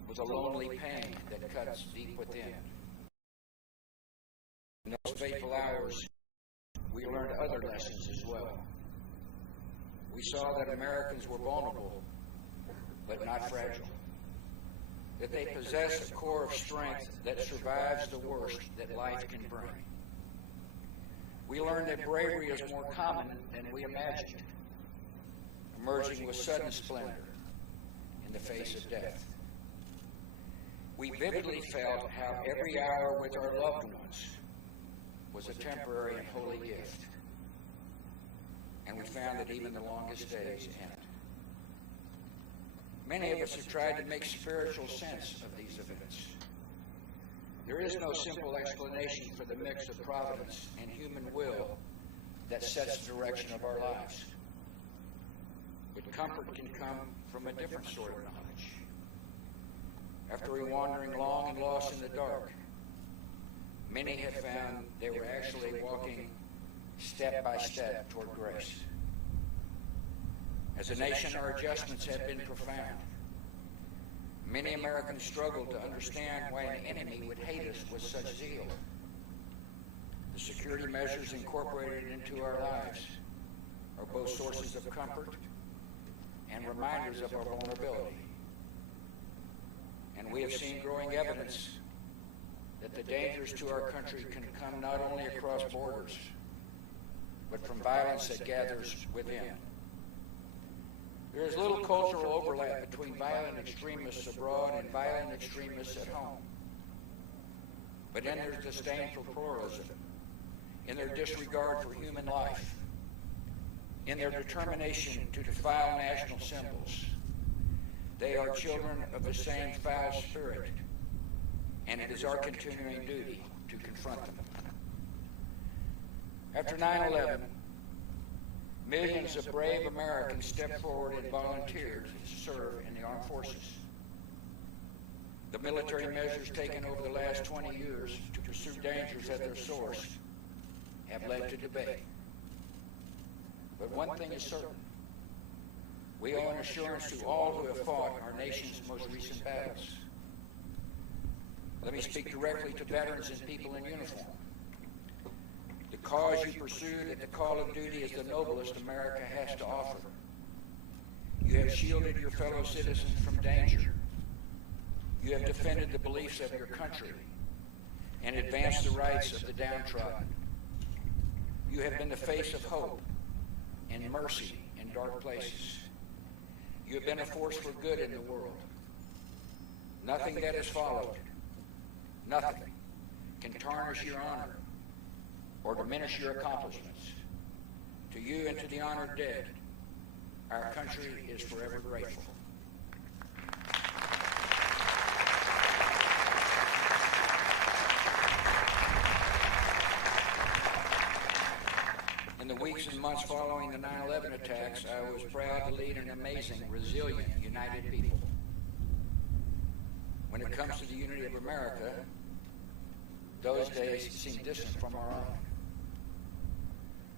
with a lonely pain that cuts deep within. In those fateful hours, we learned other lessons as well. We saw that Americans were vulnerable, but not fragile. That they possess a core of strength that survives the worst that life can bring. We learned that bravery is more common than we imagined, emerging with sudden splendor in the face of death. We vividly felt how every hour with our loved ones was a temporary and holy gift. And we found that even the longest days end. Many of us have tried to make spiritual sense of these events. There is no simple explanation for the mix of providence and human will that sets the direction of our lives. But comfort can come from a different sort of knowledge. After a wandering long and lost in the dark, many have found they were actually walking step by step toward grace. As a nation, our adjustments have been profound. Many Americans struggle to understand why an enemy would hate us with such zeal. The security measures incorporated into our lives are both sources of comfort and reminders of our vulnerability. And we have seen growing evidence that the dangers to our country can come not only across borders, but from violence that gathers within. There is little cultural overlap between violent extremists abroad and violent extremists at home. But in their disdain for pluralism, in their disregard for human life, in their determination to defile national symbols, they are children of the same foul spirit, and it is our continuing duty to confront them. After 9/11, millions of brave Americans stepped forward and volunteered to serve in the armed forces. The military measures taken over the last 20 years to pursue dangers at their source have led to debate. But one thing is certain. We owe an assurance to all who have fought our nation's most recent battles. Let me speak directly to veterans and people in uniform. The cause you pursued at the call of duty is the noblest America has to offer. You have shielded your fellow citizens from danger. You have defended the beliefs of your country and advanced the rights of the downtrodden. You have been the face of hope and mercy in dark places. You have been a force for good in the world. Nothing that has followed, nothing, can tarnish your honor or diminish your accomplishments. To you and to the honored dead, our country is forever grateful. In the weeks and months following the 9/11 attacks, I was proud to lead an amazing, resilient, united people. When it comes to the unity of America, those days seem distant from our own.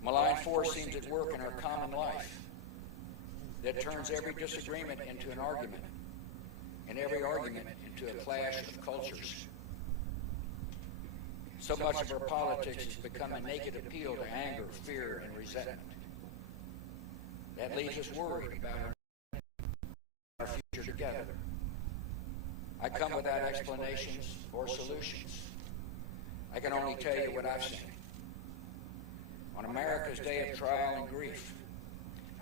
Malign force seems at work in our common life that turns every disagreement into an argument, and every argument into a clash of cultures. So much of our politics has become a naked appeal to anger, fear, and resentment. That leaves us worried about our future together. I come without explanations or solutions. I can only tell you what I've seen. On America's day of trial and grief,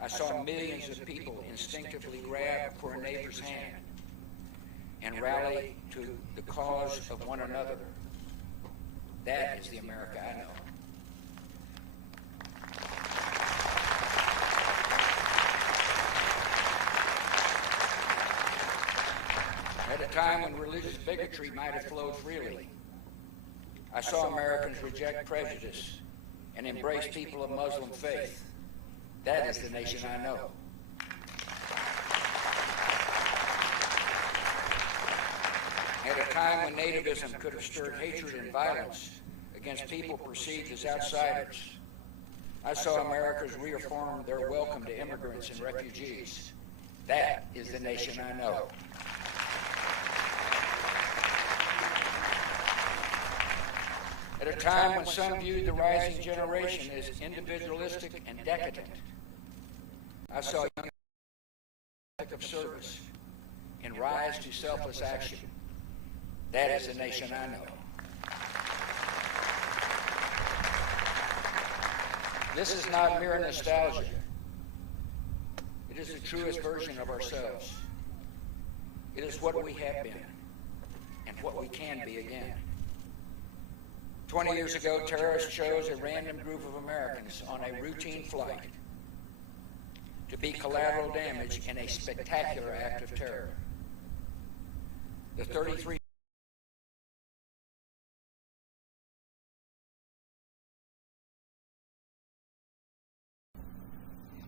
I saw millions of people instinctively grab for a neighbor's hand and rally to the cause of one another. That is the America I know. At a time when religious bigotry might have flowed freely, I saw Americans reject prejudice and embrace people of Muslim faith. That is the nation I know. At a time when nativism could have stirred hatred and violence against people perceived as outsiders, I saw Americans reaffirm their welcome to immigrants and refugees. That is the nation I know. At a time when some viewed the rising generation as individualistic and decadent, I saw young people of service and rise to selfless action. That is the nation I know. This is not mere nostalgia. It is the truest version of ourselves. It is what we have been and what we can be again. 20 years ago, terrorists chose a random group of Americans on a routine flight to be collateral damage in a spectacular act of terror. The 33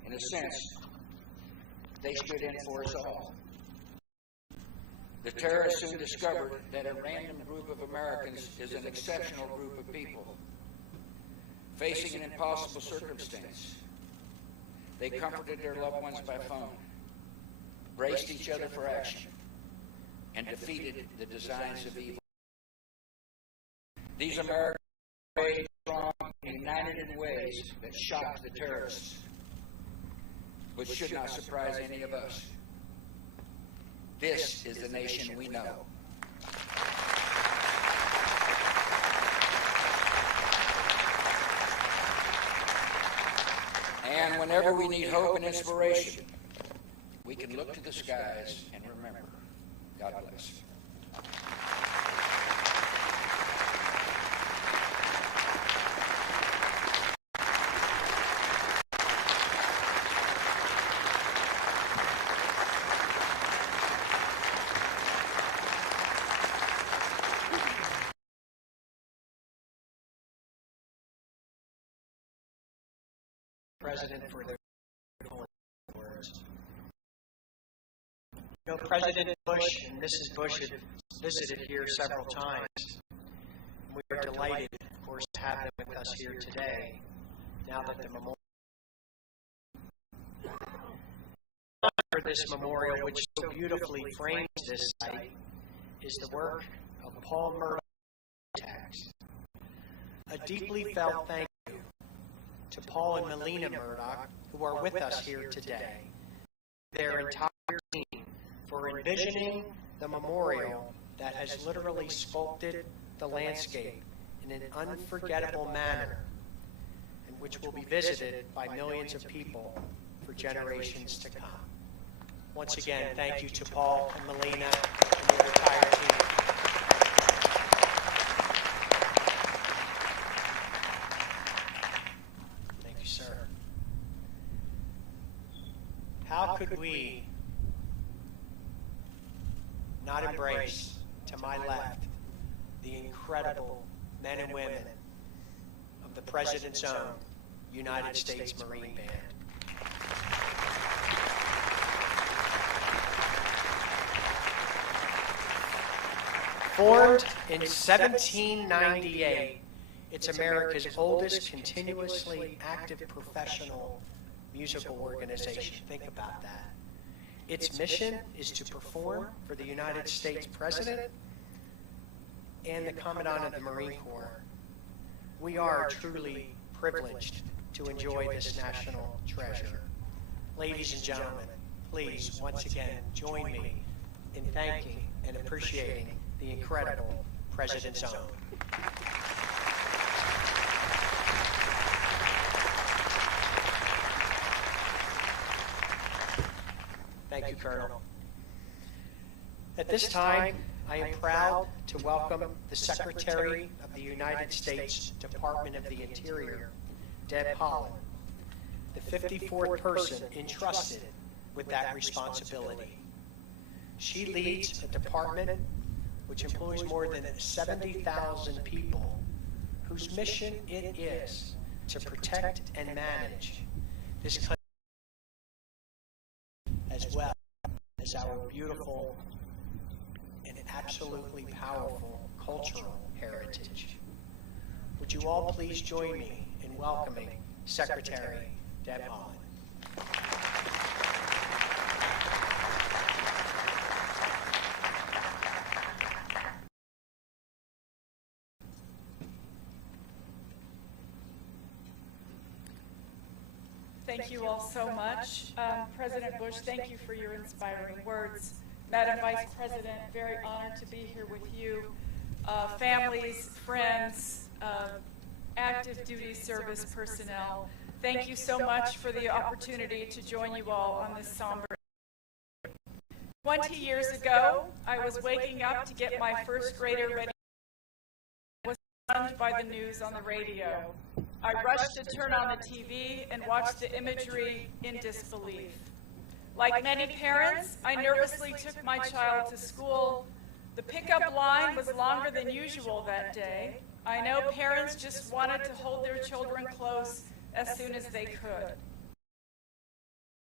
In a sense, they stood in for us all. The terrorists soon discovered that a random group of Americans is an exceptional group of people facing an impossible circumstance. They comforted their loved ones by phone, braced each other for action, and defeated the designs of evil. These Americans were brave, strong, and united in ways that shocked the terrorists. but should not surprise any of us. This is the nation we know. And whenever we need hope and inspiration, we can look to the skies and remember. God bless. President for their words. You know, President Bush and Mrs. Bush have visited here several times. We are delighted, of course, to have them with us here today, now that the memorial for this memorial, which so beautifully frames this site, is the work of Paul Murdoch. A deeply felt thank you to Paul and Melina Murdoch, who are with us here today, their entire team, for envisioning the memorial that has literally sculpted the landscape in an unforgettable manner, and which will be visited by millions of people for generations to come. Once again, thank you to Paul and Melina and your entire team. Sir. How could we not embrace, to my left, the incredible men and women of the President's own United States Marine Band? Formed in 1798, it's America's oldest continuously active professional musical organization. Think about that. Its mission is to perform for the United States President and the Commandant of the Marine Corps. We are truly privileged to enjoy this national treasure. Ladies and gentlemen, please once again join me in thanking and appreciating the incredible President's own. Thank you, Colonel. At this time, I am proud to welcome the Secretary of the United States Department of the Interior, Deb Haaland, the 54th person entrusted with that responsibility. She leads a department which employs more than 70,000 people, whose mission it is to protect and manage this country, as well as our beautiful and absolutely powerful cultural heritage. Would you all please join me in welcoming Secretary Deb Haaland. Thank you all so much. President Bush, thank you for your inspiring words. Madam Vice President, very honored to be here with you. Families, friends, active duty service personnel, thank you so much for the opportunity to join you all on this somber. 20 years ago, I was waking up to get my first grader ready. I was stunned by the news on the radio. I rushed to turn on the TV and watch the imagery in disbelief. Like many parents, I nervously took my child to school. The pickup line was longer than usual that day. I know parents just wanted to hold their children close as soon as they could.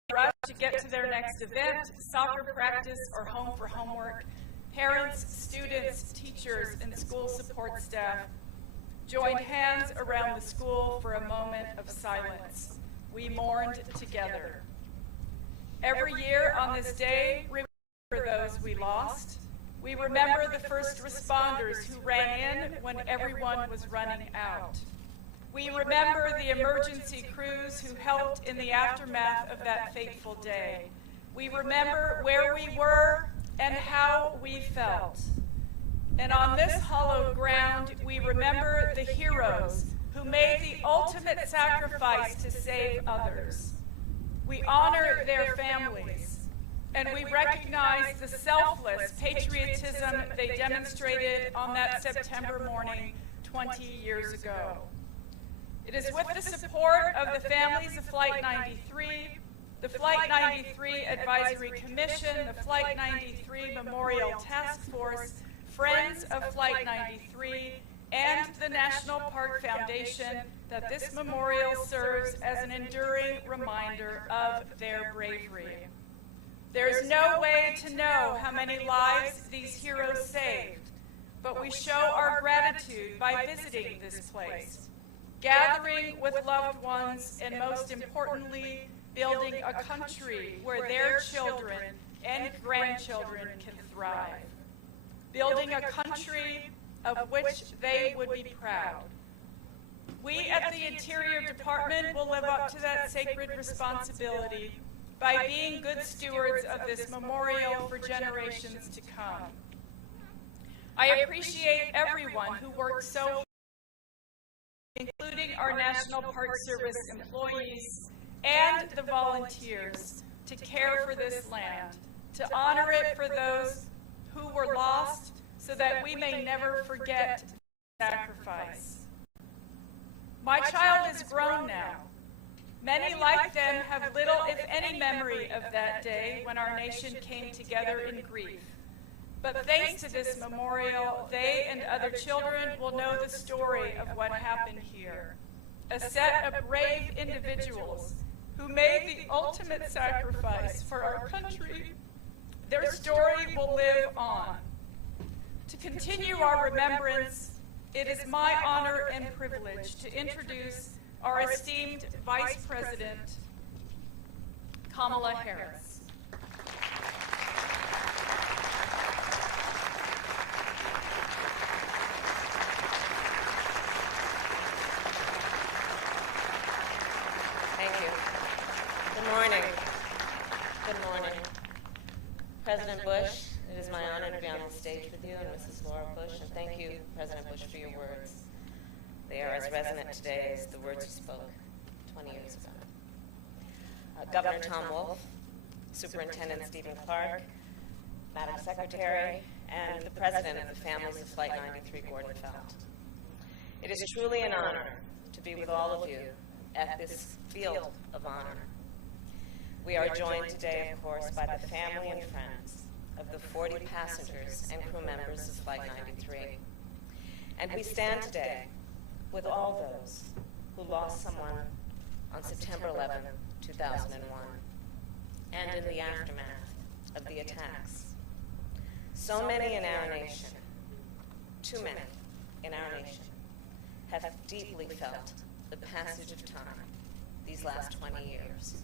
They rushed to get to their next event, soccer practice, or home for homework. Parents, students, teachers, and school support staff joined hands around the school for a moment of silence. We mourned together. Every year on this day, we remember those we lost. We remember the first responders who ran in when everyone was running out. We remember the emergency crews who helped in the aftermath of that fateful day. We remember where we were and how we felt. And on this hallowed ground, we remember the heroes who made the ultimate sacrifice to save others. We honor their families, and we recognize the selfless patriotism they demonstrated on that September morning 20 years ago. It is with the support of the families of Flight 93, the Flight 93 Advisory Commission, the Flight 93 Memorial Task Force, Friends of Flight 93, and the National Park Foundation that this memorial serves as an enduring reminder of their bravery. There is no way to know how many lives these heroes saved, but we show our gratitude by visiting this place, gathering with loved ones, and most importantly, building a country where their children and grandchildren can thrive. Building a country of which they would be proud. We at the Interior Department will live up to that sacred responsibility by being good stewards of this memorial for generations to come. I appreciate everyone who worked so hard, including our National Park Service employees and the volunteers, to care for this land, to honor it for those who were lost, so that we may never forget the sacrifice. My child is grown now. Many like them have little, if any, memory of that day when our nation came together in grief. But thanks to this memorial, they and other children will know the story of what happened here. A set of brave individuals who made the ultimate sacrifice for our country. Their story will live on. To continue our remembrance, it is my honor and privilege to introduce our esteemed Vice President, Kamala Harris. Thank you. Good morning. Good morning. President Bush, it is my honor to be on the stage with you and Mrs. Laura Bush, and thank you, President Bush, for your words. They are as resonant today as the words you spoke 20 years ago. Governor Tom Wolf, Superintendent Stephen Clark, Madam Secretary, and the President of the families of Flight 93, Gordon Felt. It is truly an honor to be with all of you at this field of honor. We are joined today, of course, by the family and friends of the 40 passengers and crew members of Flight 93. And we stand today with all those who lost someone on September 11, 2001, and in the aftermath of the attacks. So many in our nation, too many in our nation, have deeply felt the passage of time these last 20 years.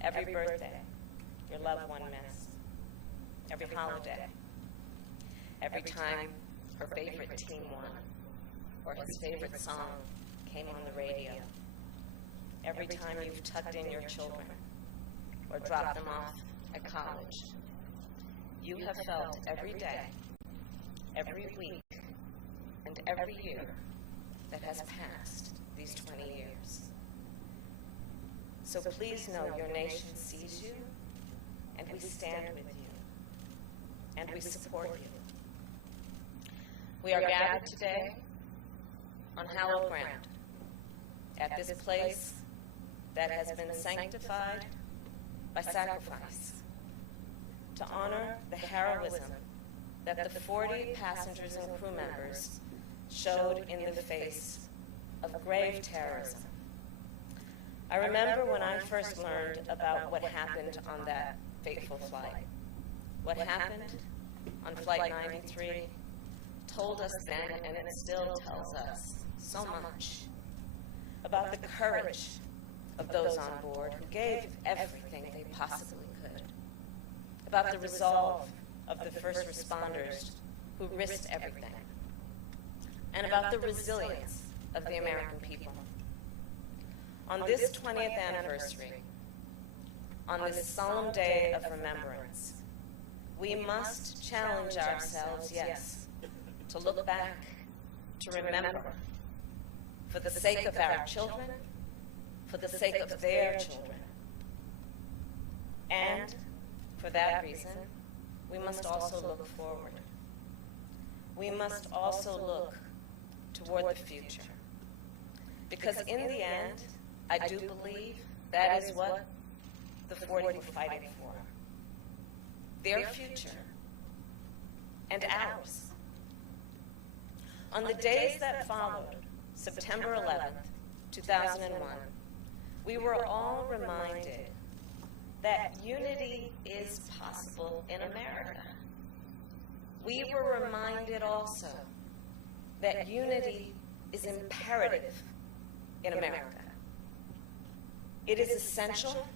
Every birthday, your loved one missed. Every holiday. Every time her favorite team won, or his favorite song came on the radio. Every time you've tucked in your children, or dropped them off at college. You have felt every day, every week, and every year that has passed these 20 years. So please know your nation sees you, and we stand with you, and we support you. We are gathered today on hallowed ground, at this place that has been sanctified by sacrifice, to honor the heroism that the 40 passengers and crew members showed in the face of grave terrorism. I remember when I first learned about what happened on that fateful flight. What happened on Flight 93 told us then, and it still tells us so much about the courage of those on board who gave everything they possibly could, about the resolve of the first responders who risked everything, and about the resilience of the American people. On this 20th anniversary, on this solemn day of remembrance, we must challenge ourselves, yes, to look back, to remember, for the sake of our children, for the sake of their children. And for that reason, we must also look forward. We must also look toward the future. Because in the end, I do believe that is what the 40 were fighting for. Their future and ours. On the days that followed, September 11th, 2001, we were all reminded that unity is possible in America. We were reminded also that unity is imperative in America. It is essential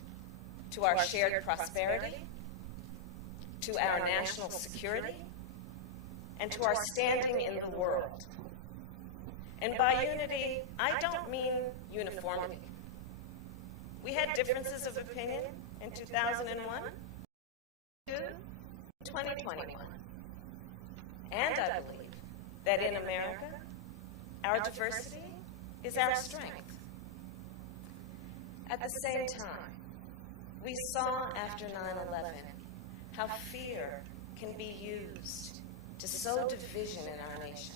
to our shared prosperity, to our national security, and to our standing in the world. And by unity, I don't mean uniformity. We had differences of opinion in 2001 to 2021. And I believe that in America, our diversity is our strength. At the same time, we saw after 9/11 how fear can be used to sow division in our nation.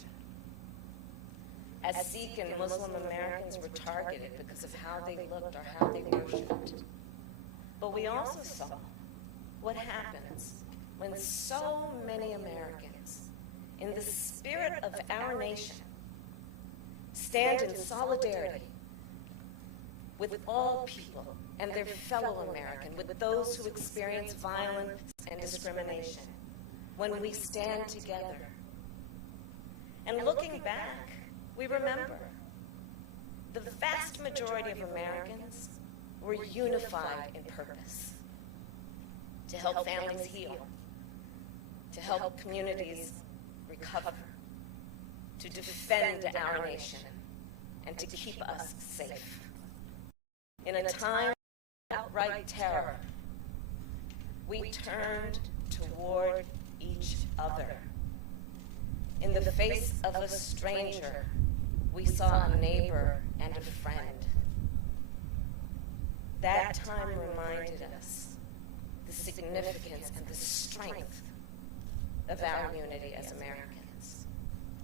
As Sikh and Muslim Americans were targeted because of how they looked or how they worshipped. But we also saw what happens when so many Americans, in the spirit of our nation, stand in solidarity with all people and their fellow American, with those who experience violence and discrimination, when we stand together. And looking back, we remember the vast majority of Americans were unified in purpose to help families heal, to help communities recover, to defend our nation, and to keep us safe. In a time of outright terror, we turned toward each other. In the face of a stranger, we saw a neighbor and a friend. That time reminded us the significance and the strength of our unity as Americans,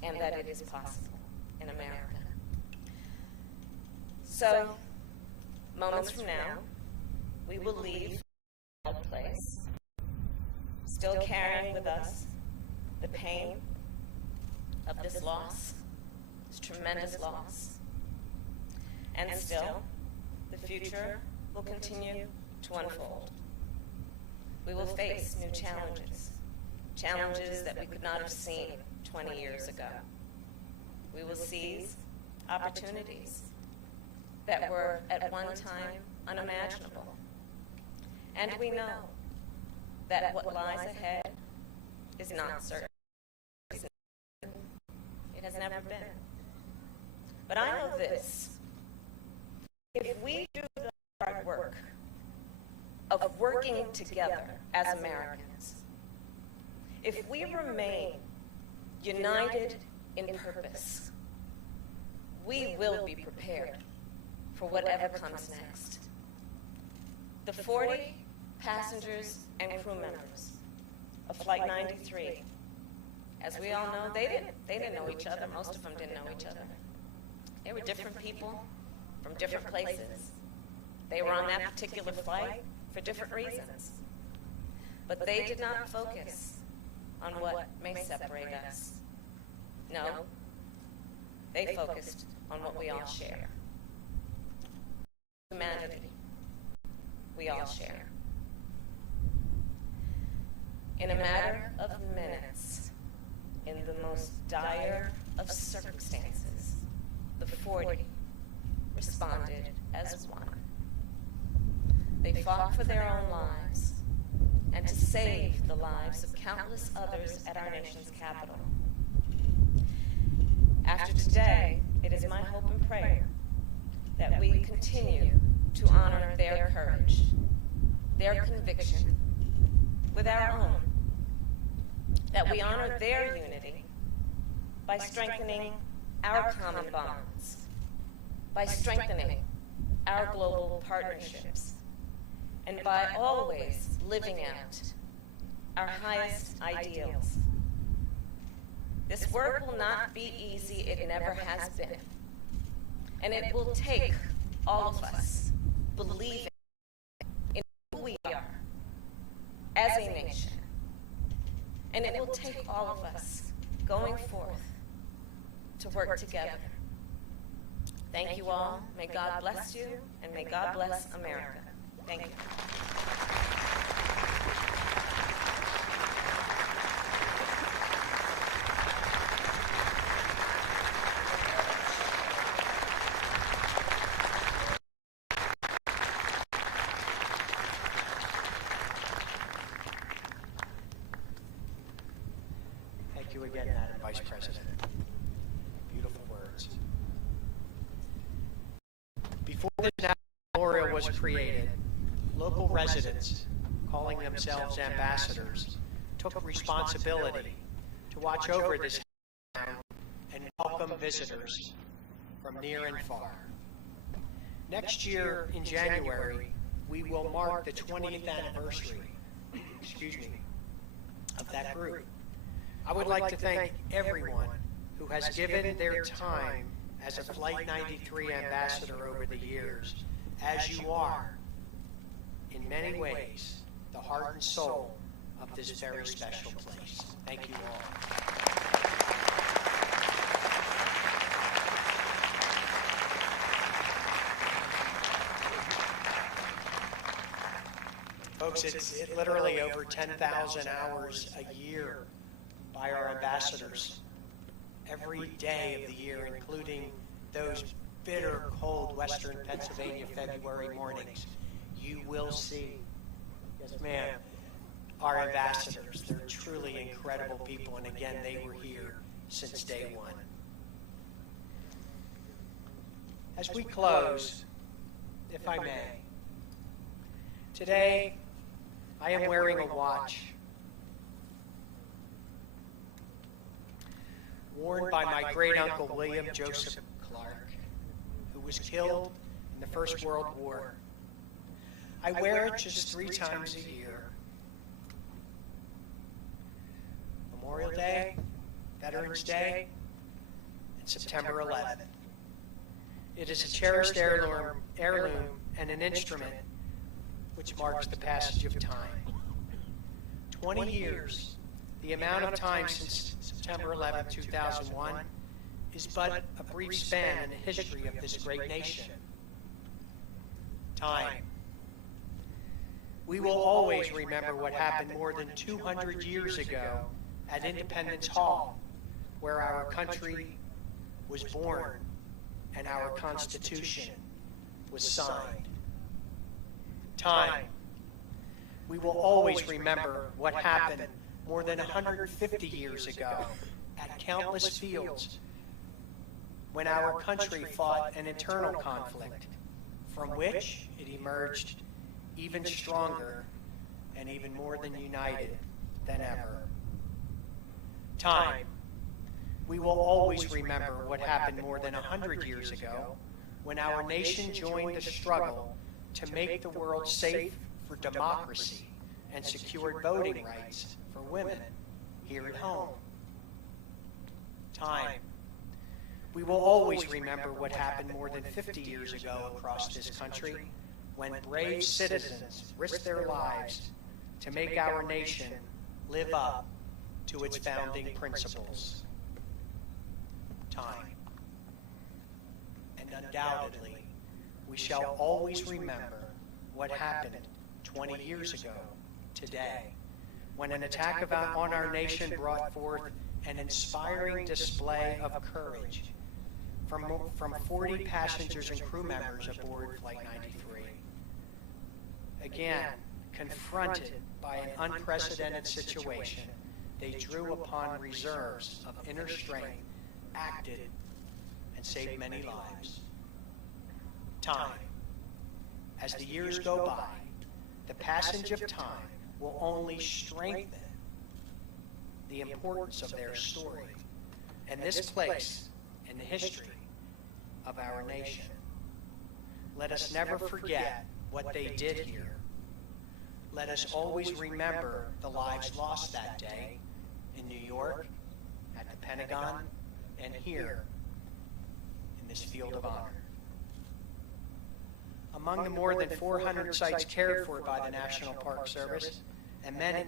and that it is possible in America. So, moments from now, we will leave our place, still carrying with us the pain of this loss, this tremendous loss. And still, the future will continue to unfold. We will face new challenges, challenges that we could not have seen 20 years ago. We will seize opportunities that were at one time unimaginable. And we know that what lies ahead is not certain. It has never been. But I know this. If we do the hard work of working together as Americans, if we remain united in purpose, we will be prepared for whatever comes next. The 40 passengers and crew members of Flight 93, as we all know, they didn't know each other. Most of them didn't know each other. They were different people from different places. They were on that particular flight for different reasons. But they did not focus on what may separate us. No, they focused on what we all share. Humanity, we all share. In a matter of minutes, in the most dire of circumstances, the 40 responded as one. They fought for their own lives and to save the lives of countless others at our nation's capital. After today, it is my hope and prayer that we continue to honor their courage, their conviction, with our own, that we honor their unity by strengthening our common bonds, by strengthening our global partnerships, and by always living out our highest ideals. This work will not be easy, it never has been. And it will take all of us believing in who we are as a nation. And it will take all of us going forth to work together. Thank you all. May God bless you, and may God bless America. Thank you. Thank you again, Madam Vice President. Beautiful words. Before this national memorial was created, local residents, calling themselves ambassadors, took responsibility to watch over this town and welcome visitors from near and far. Next year in January, we will mark the 20th anniversary, of that group. I would like to thank everyone who has given their time as a Flight 93 ambassador over the years, as you are, in many ways, the heart and soul of this very special place. Thank you all. Folks, it's literally over 10,000 hours a year by our ambassadors every day of the year, including those bitter, cold Western Pennsylvania February mornings. You will see, yes ma'am, our ambassadors. They're truly incredible people, and again, they were here since day one. As we close, if I may, today I am wearing a watch worn by my great-uncle William Joseph Clark, who was killed in the First World War. I wear it just 3 times a year. Memorial Day, Veterans Day, and September 11th. It is a cherished heirloom and an instrument which marks the passage of time. 20 years, the amount of time since September 11, 2001, is but a brief span in the history of this great nation. Time. We will always remember what happened more than 200 years ago at Independence Hall, where our country was born and our Constitution was signed. Time. We will always remember what happened more than 150 years ago at countless fields when our country fought an internal conflict from which it emerged even stronger and even more than united than ever. Time. We will always remember what happened more than 100 years ago when our nation joined the struggle to make the world safe for democracy and secured voting rights for women here at home. Time. We will always remember what happened more than 50 years ago across this country when brave citizens risked their lives to make our nation live up to its founding principles. Time. And undoubtedly, we shall always remember what happened 20 years ago today, when an attack on our nation brought forth an inspiring display of courage from 40 passengers and crew members aboard Flight 93. Again, confronted by an unprecedented situation, they drew upon reserves of inner strength acted, and saved many lives. Time. As the years go by, the passage of time will only strengthen the importance of their story and this place in the history of our nation. Let us never forget what they did here. Let us always remember the lives lost that day in New York, at the Pentagon, and here in this field of honor. Among the more than 400 sites cared for by the National Park Service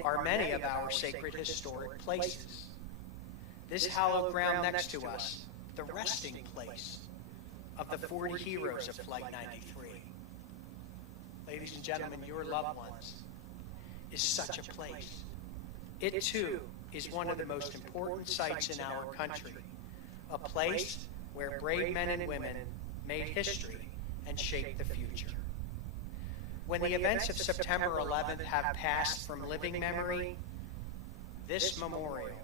are many of our sacred historic places. This hallowed ground next to us, the resting place of the 40 heroes of Flight 93. Ladies and gentlemen, your loved ones is such a place. It too is one of the most important sites in our country, a place where brave men and women made history and shaped the future. When the events of September 11th have passed from living memory, this memorial,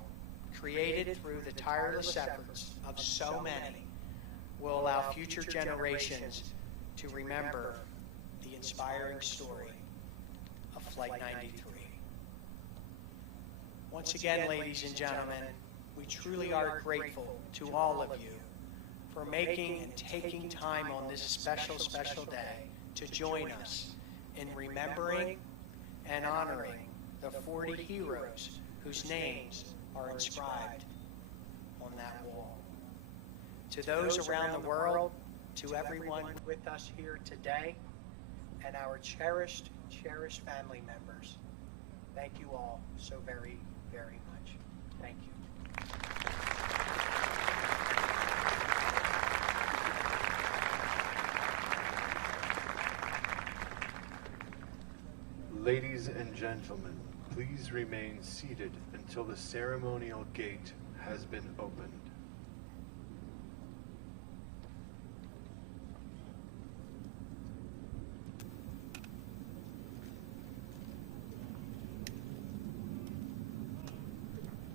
created through the tireless efforts of so many, will allow future generations to remember the inspiring story of Flight 93. Once again, ladies and gentlemen, we truly are grateful to all of you for making and taking time on this special, special day to join us in remembering and honoring the 40 heroes whose names are inscribed on that wall. To those around the world, to everyone with us here today, and our cherished, cherished family members, thank you all so very, very much. Thank you. Ladies and gentlemen, please remain seated until the ceremonial gate has been opened.